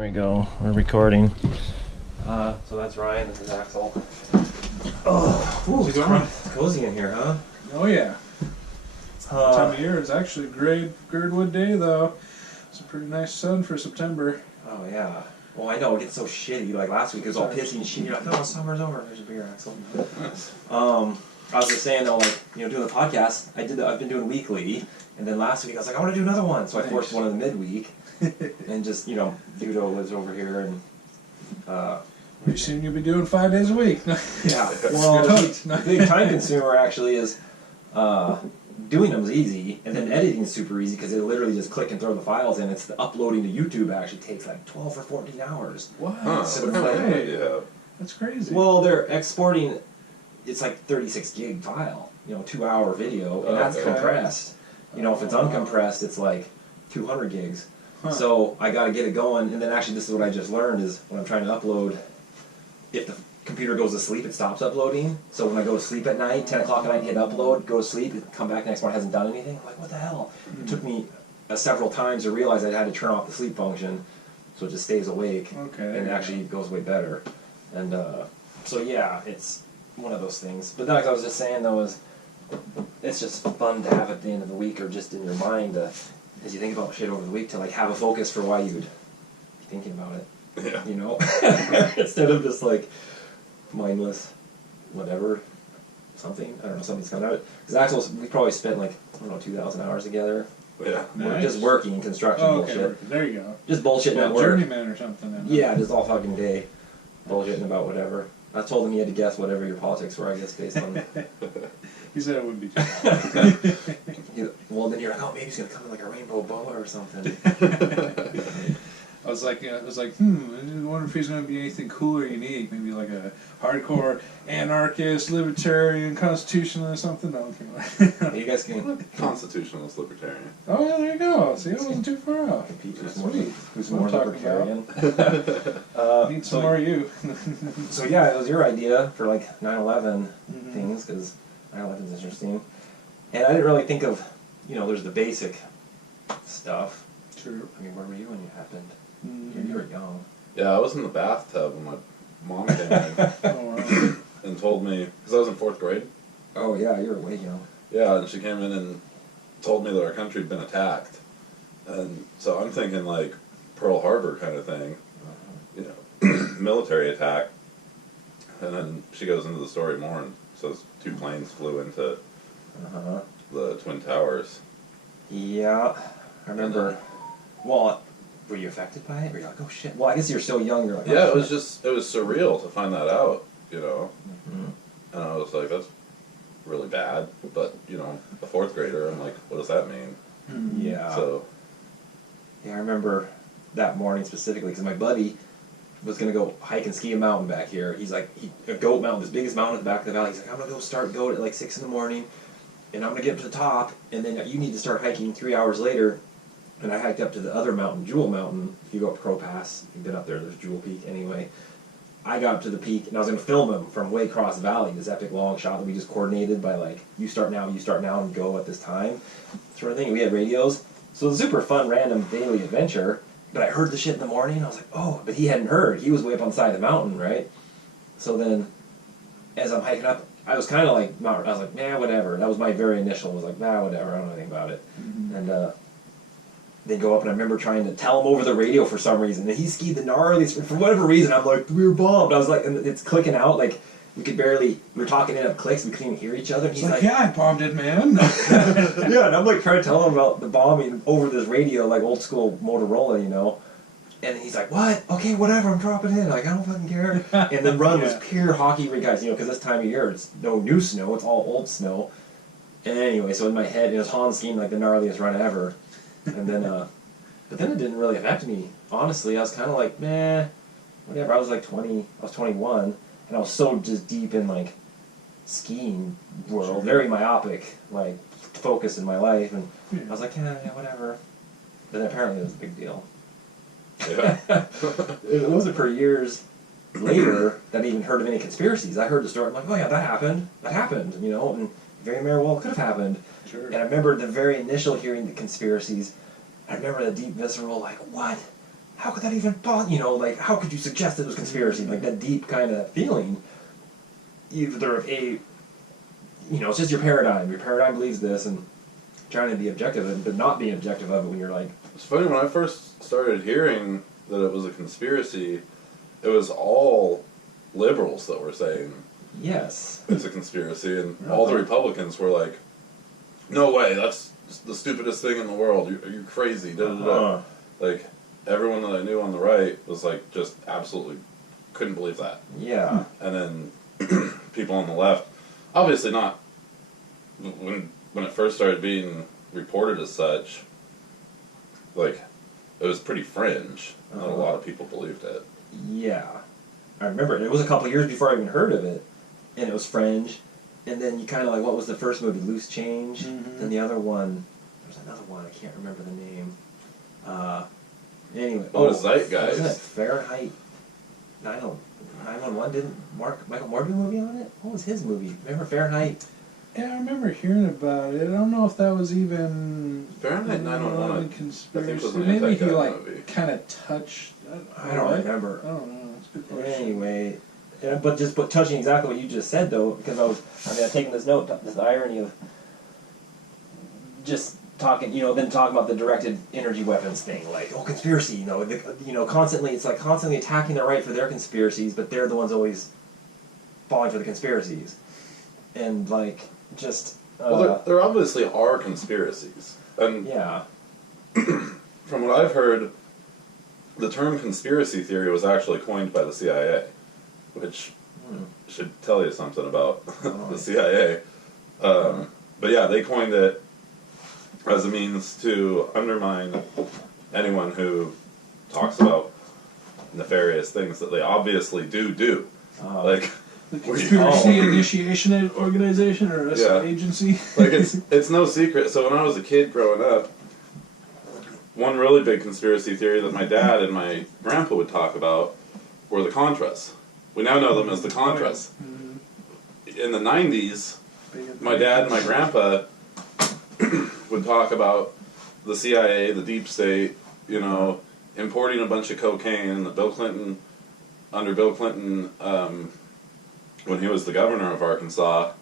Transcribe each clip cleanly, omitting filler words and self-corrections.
There we go. We're recording. So that's Ryan. This is Axel. Oh, ooh, it's cozy in here, huh? Oh yeah. Time of year. It's actually a great girdwood day though. It's a pretty nice sun for September. Oh yeah. Well, I know it gets so shitty. Like last week, it was all pissy and shitty. You're like, oh, summer's over. There's a beer, Axel. I was just saying though, like doing the podcast. I've been doing weekly, and then last week I was like, I want to do another one, so I forced one in the midweek, and just Dudo lives over here, and pretty soon you'll be doing 5 days a week. yeah. Well, the big time consumer actually is doing them is easy, and then editing is super easy because they literally just click and throw the files in. It's the uploading to YouTube actually takes like 12 or 14 hours. Wow. Huh, So what kind of idea? That's crazy. Well, they're exporting. It's like 36 gig file, 2-hour video, and that's Okay. compressed. If it's uncompressed, it's like 200 gigs. Huh. So I got to get it going, and then actually this is what I just learned is when I'm trying to upload, if the computer goes to sleep, it stops uploading. So when I go to sleep at night, 10 o'clock at night, hit upload, go to sleep, come back next morning, hasn't done anything. I'm like, what the hell? It took me several times to realize I had to turn off the sleep function, so it just stays awake, Okay. and it actually goes way better. And so yeah, it's one of those things. But like I was just saying though, is it's just fun to have at the end of the week, or just in your mind, as you think about shit over the week, to like have a focus for why you'd be thinking about it. Yeah. Instead of just like mindless, whatever, something. I don't know, something's coming out. Because Axel, we probably spent like 2,000 hours together. Yeah. Nice. Just working, construction okay. bullshit. There you go. Just bullshitting at Well, work. journeyman or something. Then. Yeah, just all fucking day. Bullshitting about whatever. I told him he had to guess whatever your politics were, I guess, based on... He said it wouldn't be too bad. Well, then you're like, oh, maybe he's going to come in like a rainbow boa or something. I was like, I wonder if he's going to be anything cool or unique. Maybe like a hardcore anarchist, libertarian, constitutionalist, something. No, okay. You guys can Constitutionalist libertarian. Oh, yeah, there you go. See, I wasn't too far off. compete That's who's more, sweet. who's What more I'm talking libertarian. Need some more of you. So yeah, it was your idea for like 9/11 Mhm. things, because 9/11 is interesting. And I didn't really think of, there's the basic stuff. True. I mean, where were you when it happened? Mhm. You were young. Yeah, I was in the bathtub when my mom came in Oh, wow. and told me, because I was in 4th grade. Oh yeah, you were way young. Yeah, and she came in and told me that our country had been attacked. And so I'm thinking like Pearl Harbor kind of thing, military attack. And then she goes into the story more and says 2 planes flew into Uh-huh. the Twin Towers. Yeah, I remember. Well, were you affected by it? Were you like, oh shit? Well, I guess you're so young, you're like, oh, Yeah, shit. it was surreal to find that out, Mhm. And I was like, that's really bad. But, a 4th grader, I'm like, what does that mean? Mhm. Yeah. So, Yeah, I remember that morning specifically because my buddy was gonna go hike and ski a mountain back here. He's like, a goat mountain, this biggest mountain at the back of the valley. He's like, I'm gonna go start goat at like 6 in the morning, and I'm gonna get up to the top, and then you need to start hiking 3 hours later. And I hiked up to the other mountain, Jewel Mountain. If you go up to Crow Pass, you've been up there. There's Jewel Peak anyway. I got up to the peak, and I was gonna film him from way across the valley. This epic long shot that we just coordinated by like, you start now, and go at this time, sort of thing. We had radios, so it was a super fun, random daily adventure. But I heard the shit in the morning, and I was like, oh, but he hadn't heard. He was way up on the side of the mountain, right? So then, as I'm hiking up, I was kind of like, I was like, nah, whatever. That was my very initial, was like, nah, whatever, I don't know anything about it. Mhm. And they go up, and I remember trying to tell him over the radio for some reason, and he skied the gnarliest, for whatever reason, I'm like, we were bombed. I was like, and it's clicking out, like, we were talking in up clicks, we couldn't even hear each other. And It's he's like, like, yeah, I bombed it, man. yeah, and I'm like trying to tell him about the bombing over this radio, like old school Motorola, And he's like, what? Okay, whatever, I'm dropping in. Like, I don't fucking care. And the run was Yeah. pure hockey rink ice, because this time of year, it's no new snow, it's all old snow. And anyway, so in my head, it was Han skiing like the gnarliest run ever. And then, but then it didn't really affect me. Honestly, I was kind of like, meh, whatever. I was like 21, and I was so just deep in like skiing world, Sure. very myopic, like focus in my life, and Yeah. I was like, yeah, whatever. But then apparently it was a big deal. yeah. It wasn't for years later that I even heard of any conspiracies. I heard the story, I'm like, oh yeah, that happened, and very well could have happened. Sure. And I remember the very initial hearing the conspiracies, I remember the deep visceral, like, what? how could that even like, how could you suggest it was conspiracy? Like, that deep kind of feeling. Either of it's just your paradigm. Your paradigm believes this, and trying to be objective, but not being objective of it when you're like... It's funny, when I first started hearing that it was a conspiracy, it was all liberals that were saying Yes. it's a conspiracy, and all the Republicans were like, no way, that's the stupidest thing in the world, you're crazy, da da da. Like, everyone that I knew on the right was like, just absolutely couldn't believe that. Yeah. And then people on the left, obviously not, when it first started being reported as such, like, it was pretty fringe. Not a lot of people believed it. Yeah. I remember it was a couple years before I even heard of it, and it was fringe, and then you kind of like, what was the first movie, Loose Change? Then the other one, there's another one, I can't remember the name. Anyway. What was Zeitgeist? Wasn't it Fahrenheit 9/11? Didn't Michael Moore do a movie on it? What was his movie? Remember Fahrenheit? Yeah, I remember hearing about it. I don't know if that was even Fahrenheit 9/11. conspiracy. I think was an Maybe he anti-gun movie. kind of touched. I don't remember. I don't know. That's a good question. Anyway, but touching exactly what you just said though, because I've taken this note, this irony of just talking, then talking about the directed energy weapons thing, like, conspiracy, constantly, it's like constantly attacking the right for their conspiracies, but they're the ones always falling for the conspiracies, and like just. Well, there obviously are conspiracies, and yeah. From what I've heard, the term conspiracy theory was actually coined by the CIA, which should tell you something about the CIA. But yeah, they coined it as a means to undermine anyone who talks about nefarious things that they obviously do. Like the Conspiracy Initiation Organization or agency. Like it's no secret. So when I was a kid growing up, one really big conspiracy theory that my dad and my grandpa would talk about were the Contras. We now know them as the Contras. In the 90s, my dad and my grandpa would talk about the CIA, the deep state, importing a bunch of cocaine. Under Bill Clinton, when he was the governor of Arkansas,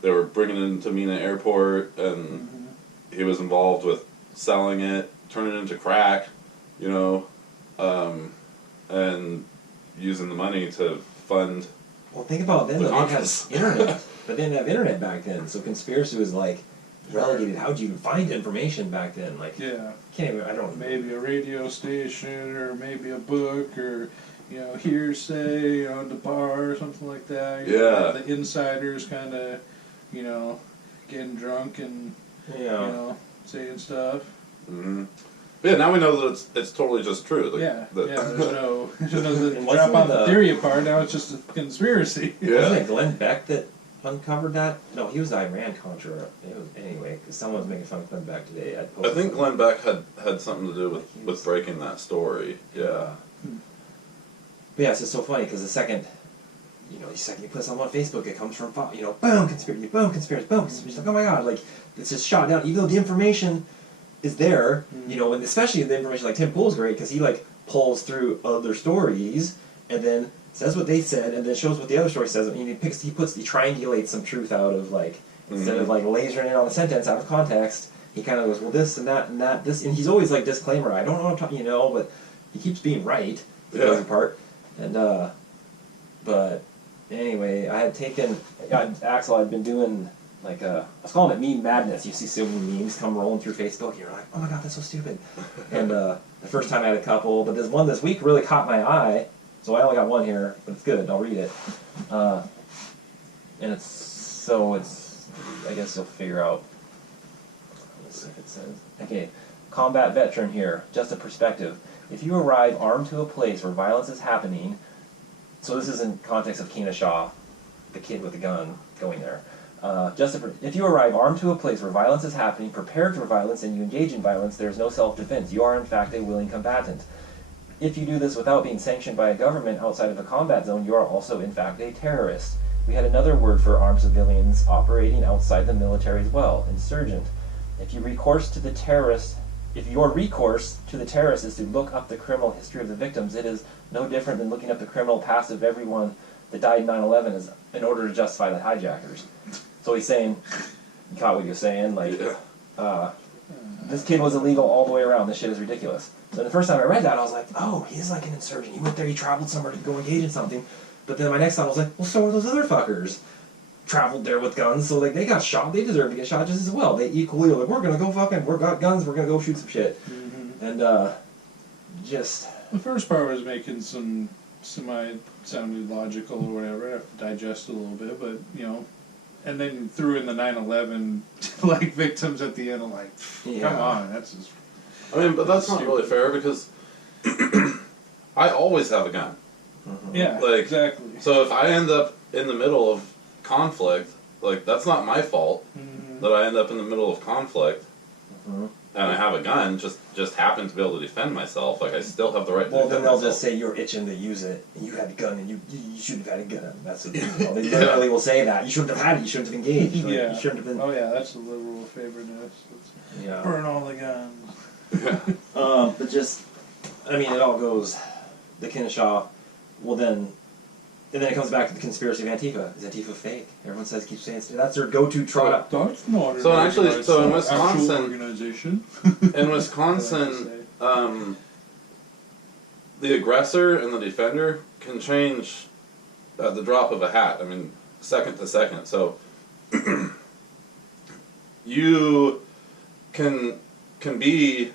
they were bringing it into Mena Airport, and he was involved with selling it, turning it into crack, and using the money to fund. Well, think about then, the though, they had Contras. internet, but they didn't have internet back then, so conspiracy was like relegated. How'd you find information back then? Like, Yeah. can't even. I don't. Maybe a radio station, or maybe a book, or hearsay on the bar or something like that. Yeah. The insiders kind of, getting drunk and saying stuff. Mm-hmm. But yeah, now we know that it's totally just true. There's no And drop wasn't on the- the theory apart. Now it's just a conspiracy. Wasn't it Glenn Beck that uncovered that? No, he was the Iran-Contra. Anyway, because someone was making fun of Glenn Beck today. I think Glenn Beck had something to do with breaking that story. Yeah. But yeah, it's just so funny because the second you put something on Facebook, it comes from, boom, conspiracy, boom, conspiracy, boom, conspiracy. Like, oh my god, like, it's just shot down. Even though the information is there, and especially the information, like, Tim Pool's great because he, like, pulls through other stories and then says what they said and then shows what the other story says. And he triangulates some truth out of, like, instead of, like, lasering in on a sentence out of context, he kind of goes, well, this and that, this, and he's always, like, disclaimer, I don't know what I'm talking, but he keeps being right, for the most part. And, but anyway, I had taken, Axel, I'd been doing, like, I was calling it meme madness. You see so many memes come rolling through Facebook, and you're like, oh my god, that's so stupid. And the first time I had a couple, but this one this week really caught my eye, so I only got one here, but it's good, I'll read it. And I guess you'll figure out, let's see if it says, okay, combat veteran here, just a perspective. If you arrive armed to a place where violence is happening, so this is in context of Keena Shaw, the kid with the gun going there. If you arrive armed to a place where violence is happening, prepared for violence, and you engage in violence, there is no self-defense. You are, in fact, a willing combatant. If you do this without being sanctioned by a government outside of a combat zone, you are also, in fact, a terrorist. We had another word for armed civilians operating outside the military as well, insurgent. If you recourse to the terrorist if your recourse to the terrorists is to look up the criminal history of the victims, it is no different than looking up the criminal past of everyone that died in 9/11 is in order to justify the hijackers. So he's saying, you caught what he was saying, like, this kid was illegal all the way around. This shit is ridiculous. So the first time I read that, I was like, oh, he is like an insurgent. He went there, he traveled somewhere to go engage in something. But then my next thought was like, well, so are those other fuckers. Traveled there with guns, so like they got shot. They deserve to get shot just as well. They equally like, we're gonna go fucking, we've got guns, we're gonna go shoot some shit. Mm-hmm. And just the first part was making some sounded logical or whatever. I have to digest it a little bit, but you know, and then threw in the 9/11 like victims at the end. I'm like, come on, that's just. I mean, but that's not really fair because I always have a gun. mm-hmm. Yeah, Like, exactly. So if I end up in the middle of conflict, like that's not my fault that I end up in the middle of conflict Mm-hmm. and I have a gun. Just happen to be able to defend myself. Like I still have the right to Well, defend then they'll myself. just say you're itching to use it, and you had a gun, and you shouldn't have had a gun. That's what they literally will say that. You shouldn't have had it. You shouldn't have engaged. Like, Yeah. You shouldn't have been. Oh yeah, that's the liberal favoriteness. Yeah. Burn all the guns. But just, I mean, it all goes. The Kennesaw. Well, then. And then it comes back to the conspiracy of Antifa. Is Antifa fake? Everyone keeps saying that's their go-to trot up. That's not an So actually, organized- so in actual Wisconsin, organization. in Wisconsin, the aggressor and the defender can change at the drop of a hat. I mean, second to second. So you can be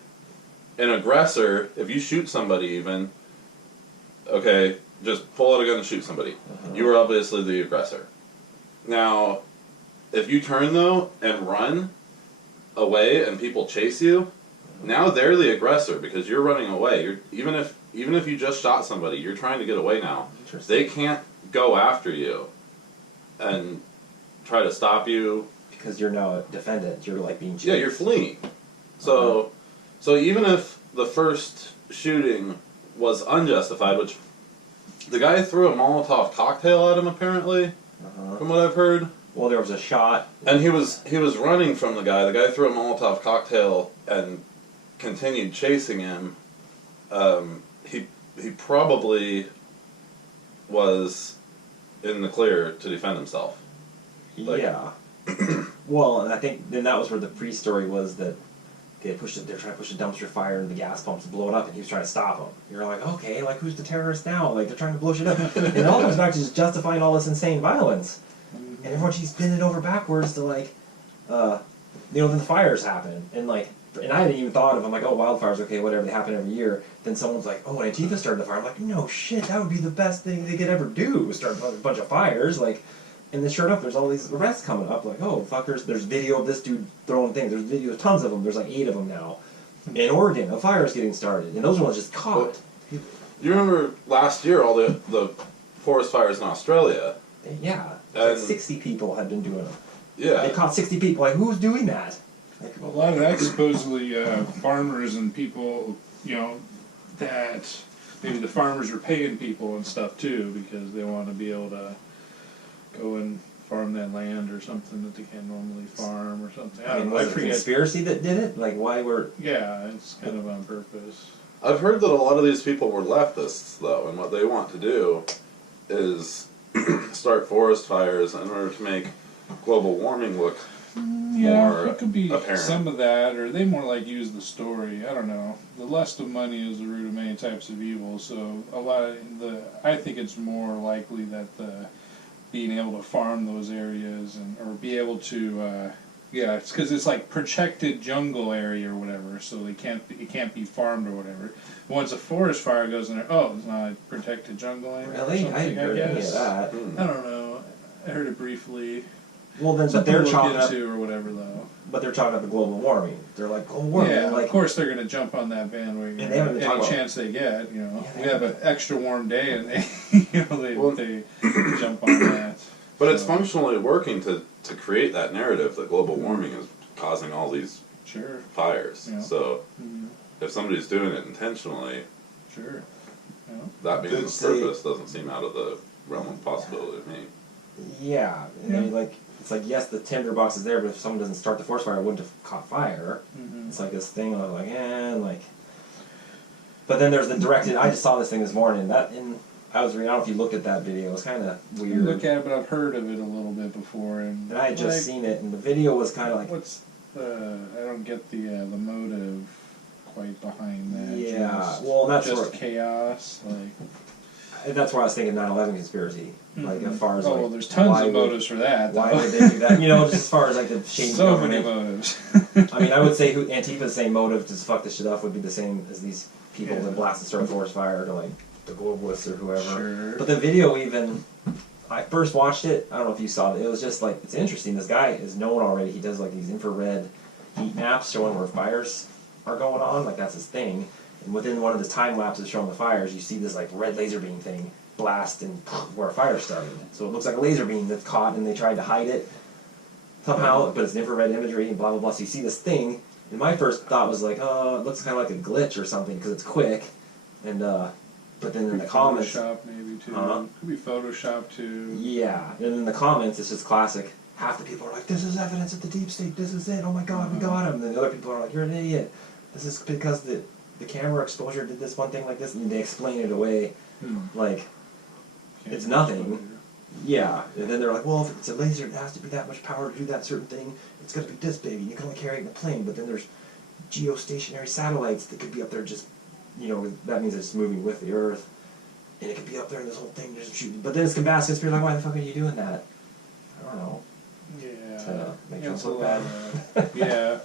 an aggressor if you shoot somebody. Even okay, just pull out a gun and shoot somebody. You are obviously the aggressor. Now, if you turn though and run away and people chase you, now they're the aggressor because you're running away. Even if you just shot somebody, you're trying to get away now. They can't go after you and try to stop you Because you're now a defendant. You're like being chased. Yeah, you're fleeing. So even if the first shooting was unjustified, which the guy threw a Molotov cocktail at him apparently, from what I've heard. Well, there was a shot. And he was running from the guy. The guy threw a Molotov cocktail and continued chasing him. He probably was in the clear to defend himself. Like, yeah. Well, and I think then that was where the pre-story was that they're trying to push a dumpster fire and the gas pumps to blow it up, and he was trying to stop them. You're like, okay, like who's the terrorist now? Like they're trying to blow shit up, and it all comes back to just justifying all this insane violence, and everyone keeps bending over backwards to like, then the fires happen, and like, and I hadn't even thought of, I'm like, oh, wildfires, okay, whatever, they happen every year. Then someone's like, oh, when Antifa started the fire, I'm like, no shit, that would be the best thing they could ever do, start a bunch of fires, like. And then sure enough, there's all these arrests coming up, like, oh, fuckers, there's video of this dude throwing things, there's video, tons of them, there's like 8 of them now. In Oregon, a fire's getting started, and those ones just caught. You remember last year, all the forest fires in Australia? Yeah, And- 60 people had been doing them. Yeah. They caught 60 people, like, who's doing that? Like, A lot of that's supposedly farmers and people, that maybe the farmers are paying people and stuff too because they want to be able to go and farm that land or something that they can't normally farm or something. I mean, was it a conspiracy that did it? Like, why were... Yeah, it's kind of on purpose. I've heard that a lot of these people were leftists, though, and what they want to do is start forest fires in order to make global warming look Yeah, more it could be apparent. some of that, or they more like use the story. I don't know. The lust of money is the root of many types of evil. So I think it's more likely that being able to farm those areas or be able to, it's because it's like protected jungle area or whatever. So it can't be farmed or whatever. Once a forest fire goes in there, it's not a protected jungle area. Or Really? I something, hadn't heard any of guess. that. I don't know. I heard it briefly. Well, then, but Something they're to look talking up... into or whatever though. But they're talking about the global warming. They're like, global warming. Yeah, like, of course they're going to jump on that bandwagon. And they haven't been any talking about- chance they get, Yeah, we have an extra warm day, and they, they jump on that. But it's functionally working to create that narrative that global warming is causing all these Sure. fires. Yeah. So if somebody's doing it intentionally, Sure. Yeah. that being the Did say- purpose doesn't seem out of the realm of possibility to me. Yeah, and Yeah. they, like it's like, yes, the tinderbox is there, but if someone doesn't start the forest fire, it wouldn't have caught fire. Mm-hmm. It's like this thing, and I'm like, like. But then there's the directed. I just saw this thing this morning. I don't know if you looked at that video. It was kind of I weird. didn't look at it, but I've heard of it a little bit before, and I had just seen it, and the video was kind of like. What's I don't get the motive quite behind that. Yeah, just, well, that's just where, chaos, like. that's where I was thinking 9/11 conspiracy. Like as far as well, there's tons of motives for that. Why would they do that? Just as far as like the shady so government. many motives. I mean, I would say Antifa's same motive to fuck this shit up would be the same as these people that blast and start a forest fire to like the globalists or whoever. Sure. But the video even, I first watched it. I don't know if you saw it. It was just like, it's interesting. This guy is known already. He does like these infrared heat maps showing where fires are going on. Like that's his thing. And within one of the time lapses showing the fires, you see this like red laser beam thing blast and where a fire started. So it looks like a laser beam that's caught, and they tried to hide it somehow, but it's infrared imagery and blah blah blah. So you see this thing, and my first thought was like, oh, it looks kind of like a glitch or something because it's quick, and but then in the comments, Photoshop maybe too. Could be Photoshop too. yeah, and in the comments it's just classic. Half the people are like, this is evidence of the deep state. This is it. Oh my God, we got him. And then the other people are like, you're an idiot. This is because the camera exposure did this one thing like this, and they explain it away like. It's nothing. Yeah. And then they're like, well, if it's a laser, it has to be that much power to do that certain thing. It's got to be this big. You can only carry it in a plane. But then there's geostationary satellites that could be up there just, that means it's moving with the Earth. And it could be up there and this whole thing just shooting. But then it's Combascus. You're like, why the fuck are you doing that? I don't know. Yeah. To make Trump it's look a bad. lot. Yeah.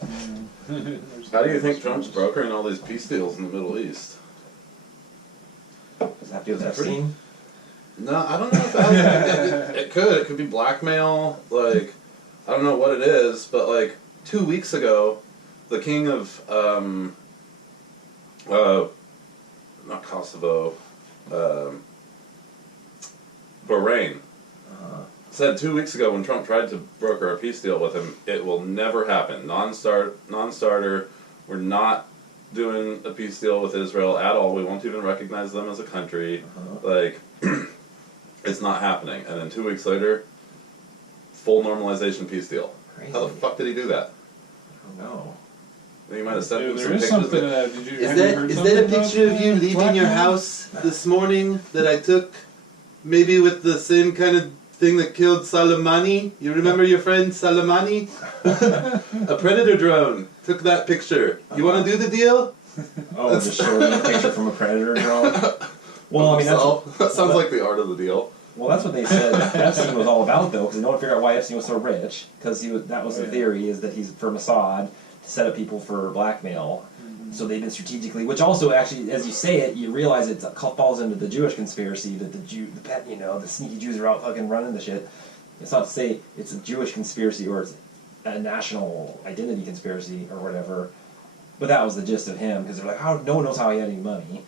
How do you think Trump's brokering all these peace deals in the Middle East? Does that feel with Epstein? No, I don't know if that it could. It could be blackmail. Like, I don't know what it is, but like 2 weeks ago, the king of not Kosovo, Bahrain, said 2 weeks ago when Trump tried to broker a peace deal with him, it will never happen. Non-starter. We're not doing a peace deal with Israel at all. We won't even recognize them as a country. Like. It's not happening. And then 2 weeks later, full normalization peace deal. Crazy. How the fuck did he do that? I don't know. You might have sent Dude, me there some is pictures. something that, have you Is heard that something a about picture of you the leaving black your man? house this morning that I took? Maybe with the same kind of thing that killed Soleimani? You remember your friend Soleimani? A Predator drone took that picture. You want to do the deal? Oh, just showing me a picture from a Predator drone? Well, I mean, that sounds like the art of the deal. Well, that's what they said Epstein was all about, though, because they don't figure out why Epstein was so rich. Because that was the theory, is that he's for Mossad to set up people for blackmail. So they've been strategically, which also actually, as you say it, you realize it falls into the Jewish conspiracy that the sneaky Jews are out fucking running the shit. It's not to say it's a Jewish conspiracy or it's a national identity conspiracy or whatever, but that was the gist of him, because they're like, no one knows how he had any money.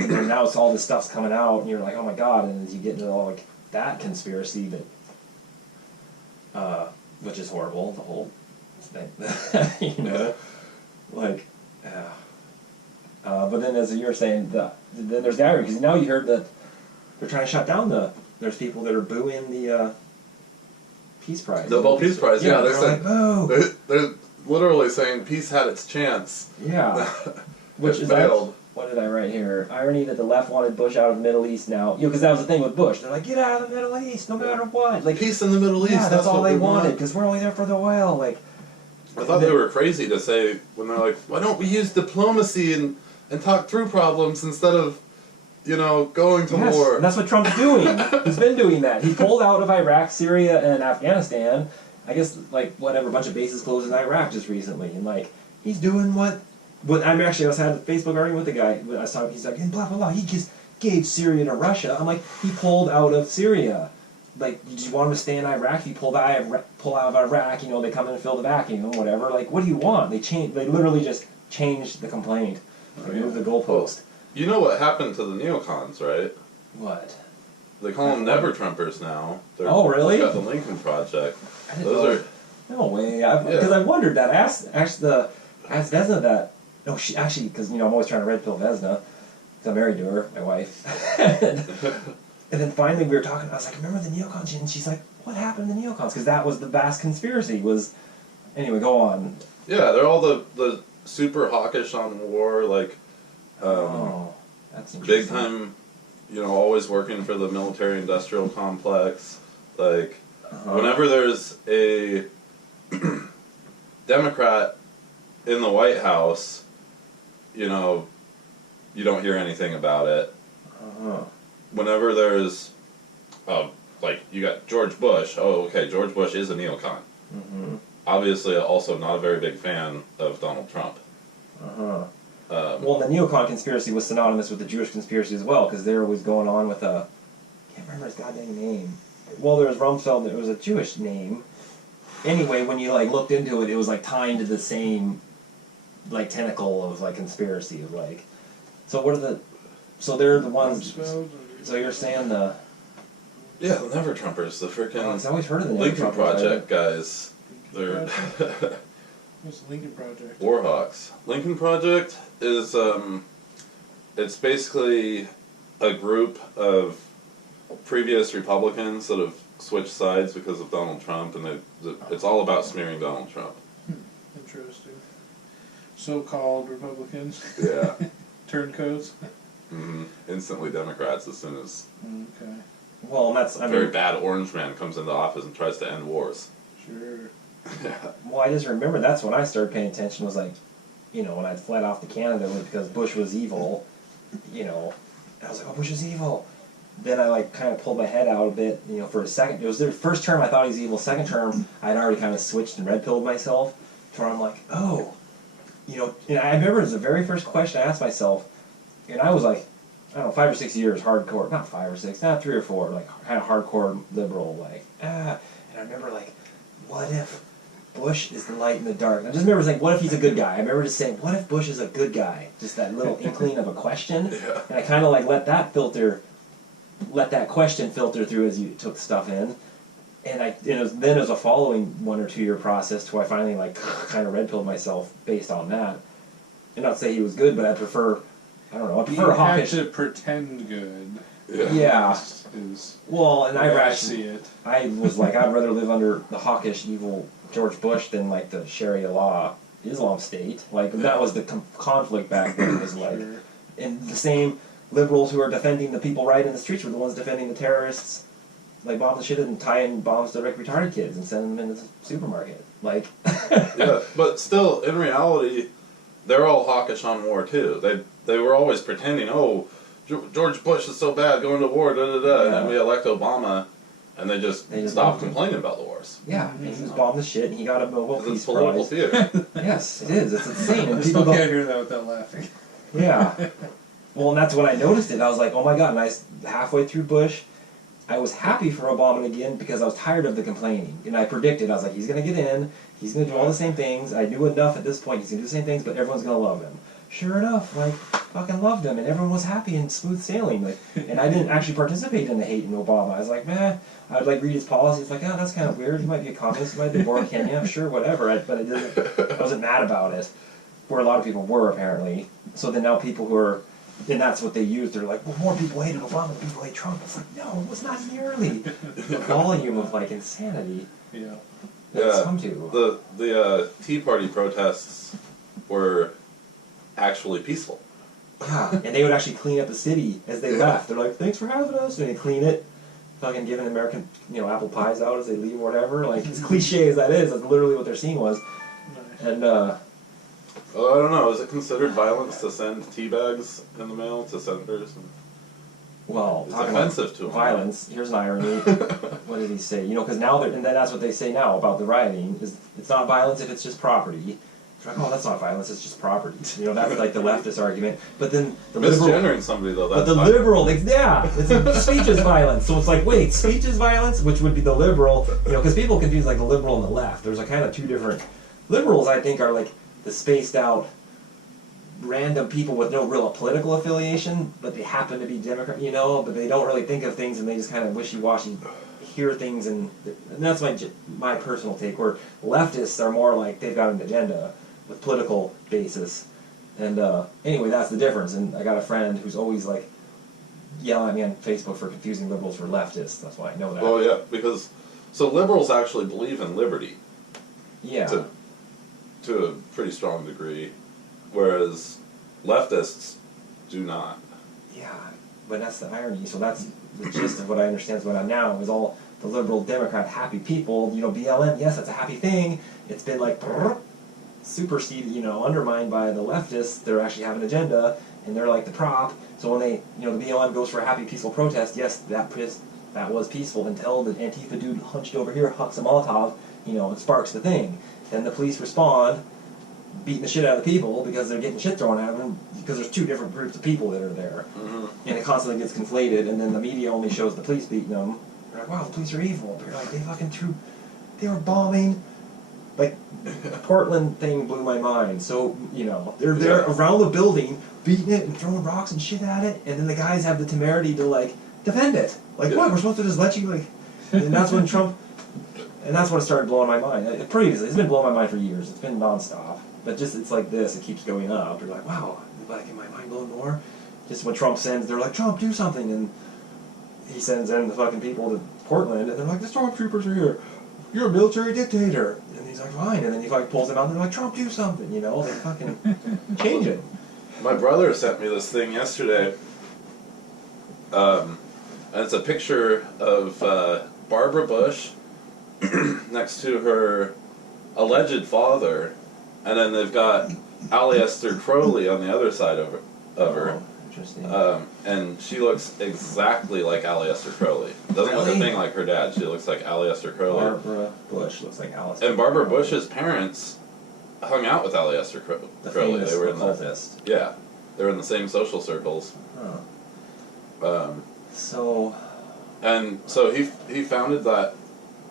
And then now it's all this stuff's coming out, and you're like, oh my God, and as you get into all like that conspiracy that, which is horrible, the whole thing, but then as you're saying, then there's the irony, because now you heard that they're trying to shut down there's people that are booing the Peace Prize. The Nobel Peace Prize, yeah. They're like, boo! They're literally saying peace had its chance. Yeah. Which is failed. What did I write here? Irony that the left wanted Bush out of the Middle East now. Because that was the thing with Bush. They're like, get out of the Middle East, no matter what. Like, peace in the Middle East. Yeah, that's all what they we wanted, want. because we're only there for the oil. Like, I thought they were crazy to say when they're like, why don't we use diplomacy and talk through problems instead of, going to war. And that's what Trump's doing. He's been doing that. He pulled out of Iraq, Syria, and Afghanistan. I guess, a bunch of bases closed in Iraq just recently. And, he's doing what I was had a Facebook argument with the guy. I saw him, he's like, and blah, blah, blah. He just gave Syria to Russia. I'm like, he pulled out of Syria. Did you want him to stay in Iraq? If you pull out of Iraq, they come in and fill the vacuum, whatever. What do you want? They literally just changed the complaint. They moved the goalpost. You know what happened to the neocons, right? What? They call them Never Trumpers now. Oh, really? They've got the Lincoln Project. I didn't know. No way. Because I wondered that. I asked Vesna that. No, she actually, because I'm always trying to red pill Vesna. Because I'm married to her, my wife. And then finally we were talking, I was like, remember the neocons? And she's like, what happened to the neocons? Because that was the vast conspiracy was... Anyway, go on. Yeah, they're all the super hawkish on war, like, that's big interesting. time, always working for the military-industrial complex. Like, whenever there's a Democrat in the White House, you don't hear anything about it. Whenever there's, like, you got George Bush. Oh, okay, George Bush is a neocon. Obviously, also not a very big fan of Donald Trump. Well, the neocon conspiracy was synonymous with the Jewish conspiracy as well, because there was going on with a... I can't remember his goddamn name. Well, there was Rumsfeld, it was a Jewish name. Anyway, when you, like, looked into it, it was, like, tying to the same, like, tentacle of, like, conspiracy. Of, like... So what are the... So they're the ones... So you're saying the... Yeah, the Never Trumpers, the freaking I've always heard of the Never Lincoln Trumpers, Project guys. They're What's the Lincoln Project? Warhawks. Lincoln Project is it's basically a group of previous Republicans that have switched sides because of Donald Trump, and it's all about smearing Donald Trump. Interesting. So-called Republicans. Yeah. Turncoats. Instantly Democrats as soon as Okay. Well, that's... I a mean, very bad orange man comes into office and tries to end wars. Sure. well, I just remember that's when I started paying attention, was like, when I fled off to Canada was because Bush was evil, and I was like, oh, Bush is evil. Then I, like, kind of pulled my head out a bit, for a second. It was their first term I thought he was evil. Second term, I'd already kind of switched and red-pilled myself, to where I'm like, oh, and I remember it was the very first question I asked myself, and I was like, I don't know, 5 or 6 years hardcore, not 5 or 6, not 3 or 4, like, kind of hardcore liberal, like, and I remember, like, what if Bush is the light in the dark? And I just remember saying, what if he's a good guy? I remember just saying, what if Bush is a good guy? Just that little inkling of a question. Yeah. And I kind of like let that question filter through as you took stuff in. And it was a following 1 or 2 year process to where I finally like kind of red pilled myself based on that. And not say he was good, but I prefer You hawkish. had to pretend good. Yeah. Is Well, and the I way I actually see it. I was like, I'd rather live under the hawkish, evil George Bush than like the Sharia law Islam state. Like that was the conflict back then. Was like, Sure. and the same liberals who are defending the people right in the streets were the ones defending the terrorists, like bomb the shit and tying bombs to like retarded kids and sending them into the supermarket. Like, Yeah, but still, in reality, they're all hawkish on war too. They were always pretending, oh, George Bush is so bad going to war, da da da, and then we elect Obama, and they just stop complaining about the wars. yeah, and he was bombing the shit, and he got a Nobel Because Peace it's political Prize. theater. Yes, it is. It's insane. I And still people can't go, hear that without laughing. yeah. Well, and that's when I noticed it. I was like, oh my god! And halfway through Bush, I was happy for Obama again because I was tired of the complaining. And I predicted, I was like, he's going to get in, he's going to do all the same things. I knew enough at this point, he's going to do the same things, but everyone's going to love him. Sure enough, like, fucking loved him, and everyone was happy and smooth sailing. Like, and I didn't actually participate in the hate in Obama. I was like, man, I would like read his policies, like, oh, that's kind of weird. He might be a communist, he might be born in Kenya, sure, whatever. But I wasn't mad about it, where a lot of people were apparently. So then now people who are, and that's what they used. They're like, well, more people hated Obama than people hate Trump. It's like, no, it was not nearly the volume of like insanity Yeah. that it's come to. The Tea Party protests were actually peaceful. Yeah, and they would actually clean up the city as they left. They're like, thanks for having us, and they clean it, fucking giving American, apple pies out as they leave or whatever. Like, as cliche as that is, that's literally what their scene was. And, Well, I don't know. Is it considered violence to send tea bags in the mail to senators? well, It's talking offensive about to them. violence, here's an irony. What did he say? Because now, and then that's what they say now about the rioting, is it's not violence if it's just property. It's like, oh, that's not violence, it's just property. That's like the leftist argument. But then the liberal... Misgendering somebody, though, that's But the fine. liberal, speech is violence. So it's like, wait, speech is violence, which would be the liberal, because people confuse like the liberal and the left. There's like kind of two different. Liberals, I think, are like the spaced out, random people with no real political affiliation, but they happen to be Democrat, but they don't really think of things and they just kind of wishy-washy hear things, and that's my personal take. Where leftists are more like they've got an agenda with political basis. And anyway, that's the difference. And I got a friend who's always like, yell at me on Facebook for confusing liberals for leftists. That's why I know that. Well, yeah, because so liberals actually believe in liberty yeah. to a pretty strong degree, whereas leftists do not. Yeah, but that's the irony. So that's the gist of what I understand is going on now is all the liberal Democrat happy people, BLM, yes, that's a happy thing. It's been like superseded, undermined by the leftists. They're actually have an agenda, and they're like the prop. So when they, the BLM goes for a happy, peaceful protest, yes, that was peaceful until the Antifa dude hunched over here, hucks a Molotov, and sparks the thing. Then the police respond, beating the shit out of the people because they're getting shit thrown at them because there's two different groups of people that are there. Mm-hmm. And it constantly gets conflated, and then the media only shows the police beating them. They're like, wow, the police are evil. But you're like, they were bombing. Like, the Portland thing blew my mind. So, they're there around the building, beating it and throwing rocks and shit at it, and then the guys have the temerity to, defend it. Like, what, we're supposed to just let you, and that's when Trump, and that's when it started blowing my mind. Previously, it's been blowing my mind for years. It's been nonstop. But just, it's like this, it keeps going up. You're like, wow, am my mind blown more? Just when Trump sends, they're like, Trump, do something, and he sends in the fucking people to Portland, and they're like, the stormtroopers are here. You're a military dictator. And he's like, fine. And then he pulls them out, and they're like, Trump, do something. They fucking change it. My brother sent me this thing yesterday. And it's a picture of Barbara Bush next to her alleged father, and then they've got Aleister Crowley on the other side of her. Oh, interesting. And she looks exactly like Aleister Crowley. Doesn't look a Really? thing like her dad. She looks like Aleister Crowley. Barbara Bush looks like Alice. And Barbara Bush's parents hung out with Aleister The Crowley. famous They were in occultist. they were in the same social circles. Huh. So And so he founded that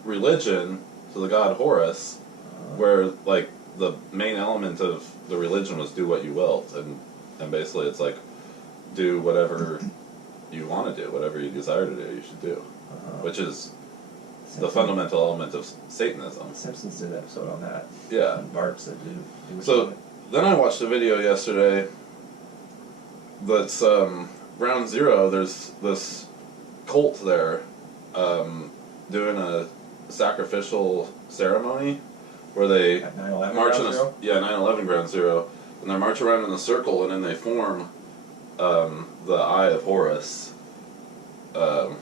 religion to the god Horus, where the main element of the religion was do what you will, and basically it's like do whatever you want to do, whatever you desire to do, you should do, which is the fundamental element of Satanism. Simpsons did an episode on that. Yeah. Bart said, dude. So then I watched a video yesterday that's Ground Zero. There's this cult there doing a sacrificial ceremony where they At 9/11 march Ground in Zero? 9/11 Ground Zero, and they march around in a circle, and then they form the Eye of Horus. And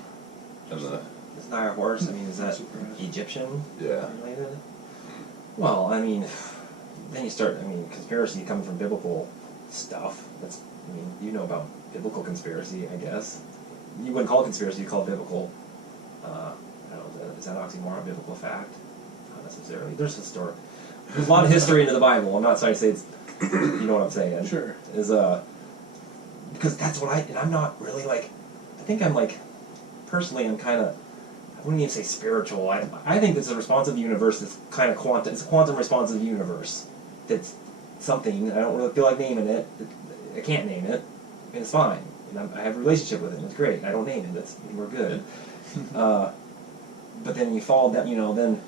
the Is Eye of Horus, is that Surprise. Egyptian yeah. related? Well, then you start, conspiracy coming from biblical stuff. That's, you know about biblical conspiracy, I guess. You wouldn't call it conspiracy, you call it biblical. I don't know, is that oxymoron, biblical fact? Not necessarily. There's a lot of history into the Bible. I'm not trying to say it's, you know what I'm saying. Sure. Because that's what and I'm not really I think I'm personally I'm kind of, I wouldn't even say spiritual. I think it's a responsive universe that's kind of quantum. It's a quantum responsive universe. That's something. I don't really feel like naming it. I can't name it. And it's fine. And I have a relationship with it. And it's great. I don't name it. We're good. But then you fall down. Then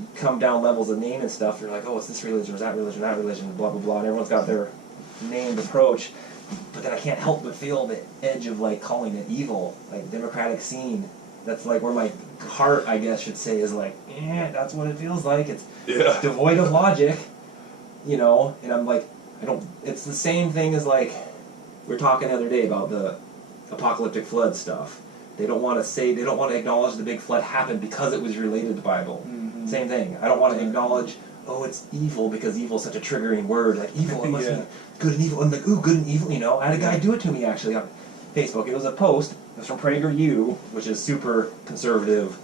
you come down levels of naming stuff. You're like, oh, it's this religion, or that religion, blah blah blah. And everyone's got their named approach. But then I can't help but feel the edge of calling it evil, democratic scene. That's where my heart, I guess, should say is that's what it feels like. It's devoid of logic, and I'm it's the same thing as we were talking the other day about the apocalyptic flood stuff. They don't want to acknowledge the big flood happened because it was related to the Bible. Mm-hmm. Same thing. I don't want to acknowledge, oh, it's evil because evil is such a triggering word. Evil, it must be good and evil. I'm ooh, good and evil, I had a guy do it to me, actually, on Facebook. It was a post. It was from PragerU, which is super conservative,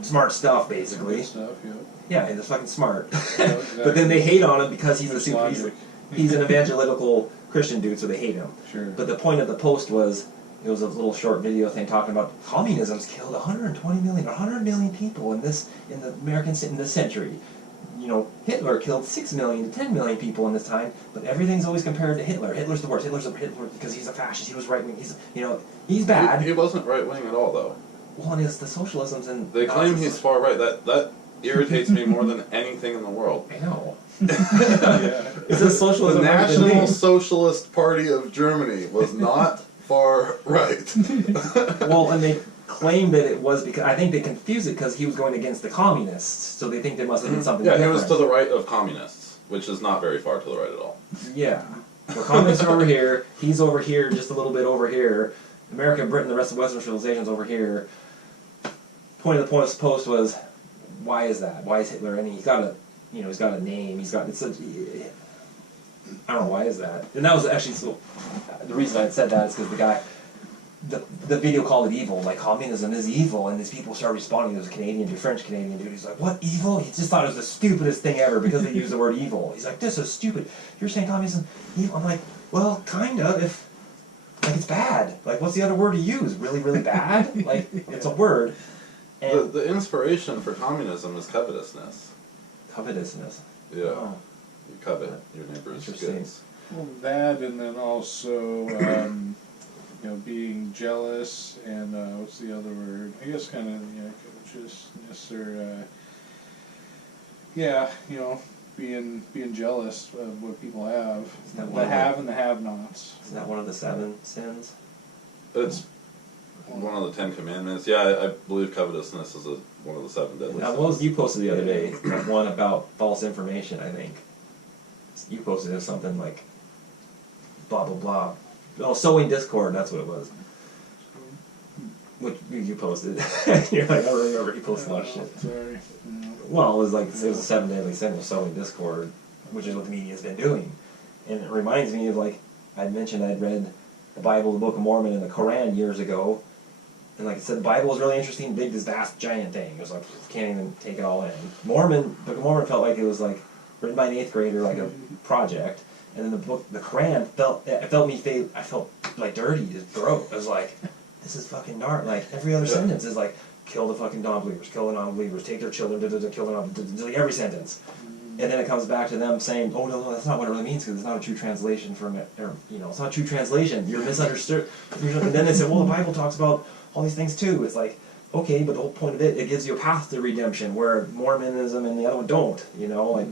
smart stuff, basically. Good stuff, yeah. Yeah, and it's fucking smart. Exactly. But then they hate on him because he's Logic. he's an evangelical Christian dude, so they hate him. Sure. But the point of the post was, it was a little short video thing talking about communism's killed 100 million people in the American in this century. Hitler killed 6 million to 10 million people in this time, but everything's always compared to Hitler. Hitler's the worst. Hitler because he's a fascist. He was right wing. He's bad. He wasn't right wing at all, though. Well, and it's the socialisms and They claim he's far right. That irritates me more than anything in the world. I know. Yeah. It's a socialism. The rather than National me. Socialist Party of Germany was not far right. Well, and they claimed that it was because I think they confused it because he was going against the communists, so they think there must have been something Yeah, different. he was to the right of communists, which is not very far to the right at all. Yeah. Well, communists are over here. He's over here, just a little bit over here. America, Britain, the rest of Western civilization's over here. Point of the post was, why is that? Why is Hitler? And he's got a name. He's got it's. I don't know why is that. And that was actually the reason I said that is because the guy, the video called it evil. Like communism is evil, and these people start responding. There's a Canadian dude, French Canadian dude. He's like, what evil? He just thought it was the stupidest thing ever because they used the word evil. He's like, this is stupid. You're saying communism evil? I'm like, well, kind of. If like it's bad. Like what's the other word to use? Really, really bad? Like it's a word. And The inspiration for communism is covetousness. covetousness. Yeah. Oh. You covet your neighbor's Interesting. goods. Well, that, and then also, being jealous, and what's the other word? I guess kind of, covetousness, or being jealous of what people have, that the one? have and the have-nots. Isn't that one of the 7 sins? It's one of the 10 Commandments. Yeah, I believe covetousness is one of the 7 deadly Now, sins. what was you posted the other day? That one about false information, I think. You posted it something like blah blah blah. Oh, sowing discord. That's what it was. Which you posted. You're like, I don't remember. You posted a lot of shit. Sorry. Well, it was like it was a 7 deadly sin of sowing discord, which is what the media's been doing. And it reminds me of like I'd mentioned I'd read the Bible, the Book of Mormon, and the Quran years ago. And like I said, the Bible was really interesting, big, this vast, giant thing. It was like, can't even take it all in. Book of Mormon felt like it was like written by an 8th grader, like a project. And then the Quran I felt like dirty, just broke. I was like, this is fucking gnarly. Like every other sentence is like, kill the fucking non-believers, kill the non-believers, take their children, kill the non-believers, like every sentence. And then it comes back to them saying, oh no, that's not what it really means because it's not a true translation from it. Or, it's not a true translation. You're misunderstood. And then they say, well, the Bible talks about all these things too. It's like, okay, but the whole point of it gives you a path to redemption where Mormonism and the other one don't, like.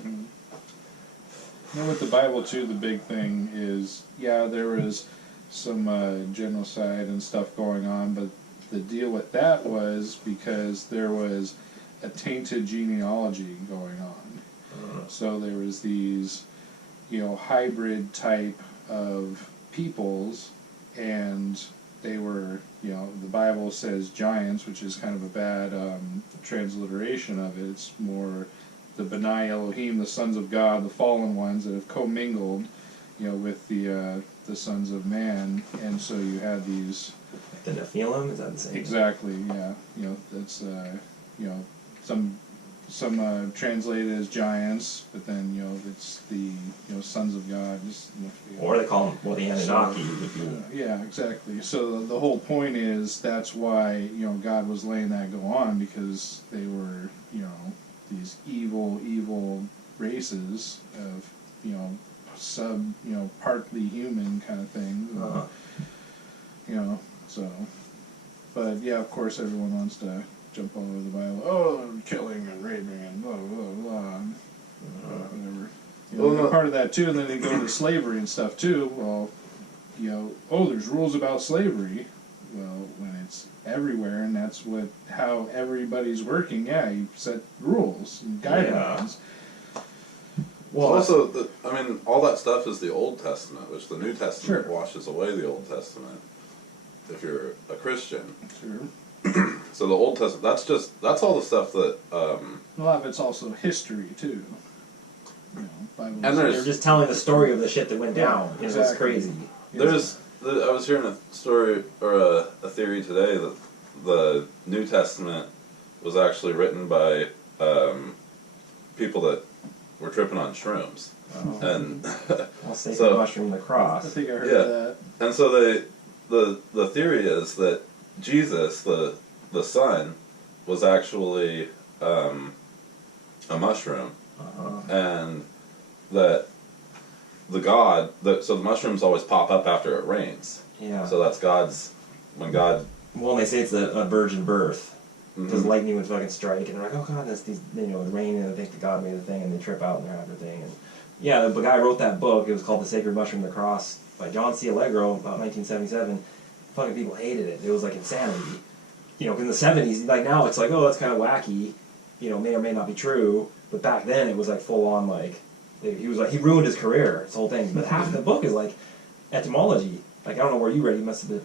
And with the Bible too, the big thing is, there was some genocide and stuff going on, but the deal with that was because there was a tainted genealogy going on. So there was these, hybrid type of peoples, and they were, the Bible says giants, which is kind of a bad transliteration of it. It's more the Benai Elohim, the sons of God, the fallen ones that have commingled, with the sons of man, and so you had these. Like the Nephilim, is that the same? Exactly, yeah. That's some translated as giants, but then it's the sons of God. Or they call them the Anunnaki. Yeah, exactly. So the whole point is that's why God was letting that go on because they were these evil races of partly human kind of thing. So, but yeah, of course everyone wants to jump all over the Bible. Oh, killing and raping and blah blah blah. Whatever. Part of that too, and then they go to slavery and stuff too. Well, there's rules about slavery. Well, when it's everywhere, and that's how everybody's working. Yeah, you set rules and guidelines. Yeah. Well, also, all that stuff is the Old Testament, which the New Testament washes away the Old Testament. If you're a Christian. Sure. So the Old Testament, that's all the stuff that. A lot of it's also history too. And they're just telling the story of the shit that went down. Exactly. It's crazy. I was hearing a story or a theory today that the New Testament was actually written by people that were tripping on shrooms, and I'll say the mushroom, the cross. I think I heard that. And so the theory is that Jesus, the Son, was actually a mushroom, and that so the mushrooms always pop up after it rains. Yeah. So that's when God. Well, they say it's a virgin birth. Because lightning would fucking strike, and they're like, oh god, that's these, the rain, and they think that God made the thing, and they trip out and they're having a thing. And yeah, the guy wrote that book. It was called The Sacred Mushroom, the Cross, by John C. Allegro, about 1977. fucking people hated it. It was like insanity. You know, in the 70s, like now it's like, oh, that's kind of wacky. You know, may or may not be true. But back then it was like full on like, he was like, he ruined his career, his whole thing. But half of the book is like etymology. Like, I don't know where you read it. You must have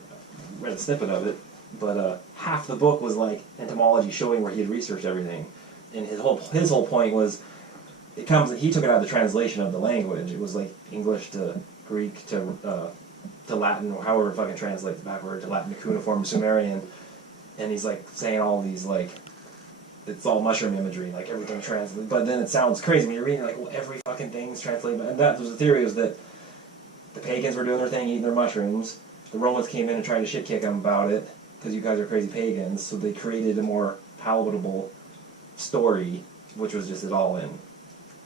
read a snippet of it. But half the book was like entomology, showing where he had researched everything. And his whole point was, he took it out of the translation of the language. It was like English to Greek to Latin, or however it fucking translates backward, to Latin, to cuneiform, Sumerian. And he's like saying all these like, it's all mushroom imagery, like everything translated. But then it sounds crazy when you're reading, like, well, every fucking thing's translated. And that was the theory, was that the pagans were doing their thing, eating their mushrooms. The Romans came in and tried to shit kick them about it, because you guys are crazy pagans. So they created a more palatable story, which was just it all in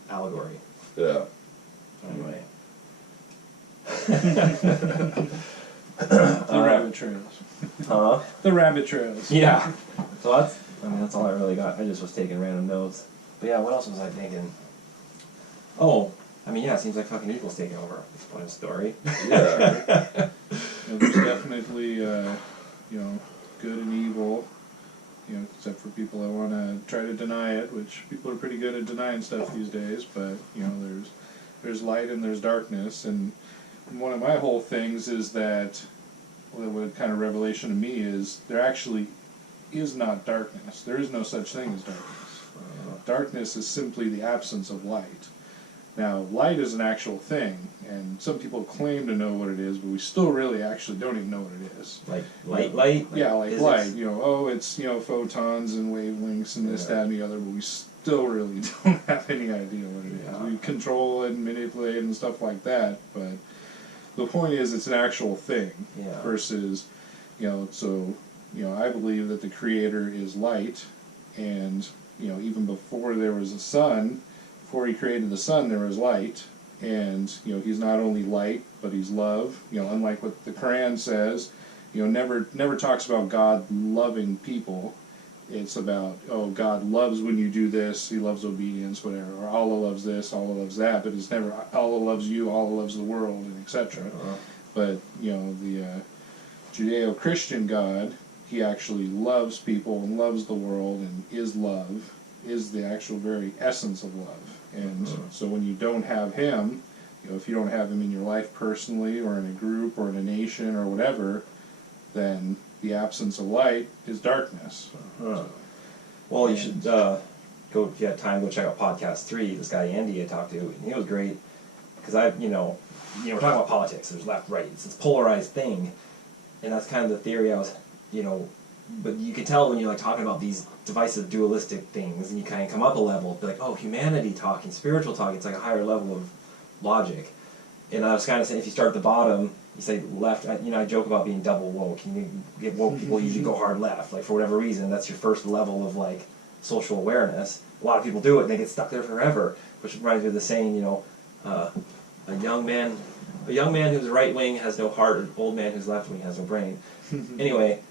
allegory. Yeah. Anyway. The rabbit trails. Huh? The rabbit trails. Yeah. So that's all I really got. I just was taking random notes. But yeah, what else was I thinking? Oh, I mean, yeah, it seems like fucking evil's taking over. It's a point of story. Yeah. There's definitely, good and evil. Except for people that want to try to deny it, which people are pretty good at denying stuff these days. But there's light and there's darkness, and one of my whole things is that, what kind of revelation to me is, there actually is not darkness. There is no such thing as darkness. Darkness is simply the absence of light. Now, light is an actual thing, and some people claim to know what it is, but we still really actually don't even know what it is. Like light? Yeah, like physics? light. It's, photons and wavelengths and this, that, and the other, but we still really don't have any idea what it is. Yeah. We control it and manipulate it and stuff like that, but the point is, it's an actual thing. Yeah. Versus, I believe that the Creator is light, and, even before there was a sun, before he created the sun, there was light, and, he's not only light, but he's love. Unlike what the Quran says, never talks about God loving people. It's about, God loves when you do this, he loves obedience, whatever, or Allah loves this, Allah loves that, but it's never Allah loves you, Allah loves the world, and etc. But, the Judeo-Christian God, he actually loves people and loves the world and is love, is the actual very essence of love. And so when you don't have him, if you don't have him in your life personally, or in a group, or in a nation, or whatever, then the absence of light is darkness. Well, you should go, if you have time, go check out podcast 3. This guy Andy I talked to, and he was great, because we're talking about politics. There's left, right. It's this polarized thing, and that's kind of the theory I was, but you can tell when you're like talking about these divisive, dualistic things, and you kind of come up a level, be like, oh, humanity talking, spiritual talking. It's like a higher level of logic. And I was kind of saying, if you start at the bottom, you say left. I joke about being double woke. You get woke people usually go hard left, like for whatever reason. That's your first level of like social awareness. A lot of people do it, and they get stuck there forever. Which reminds me of the saying, a young man who's right wing has no heart, an old man who's left wing has no brain. Anyway,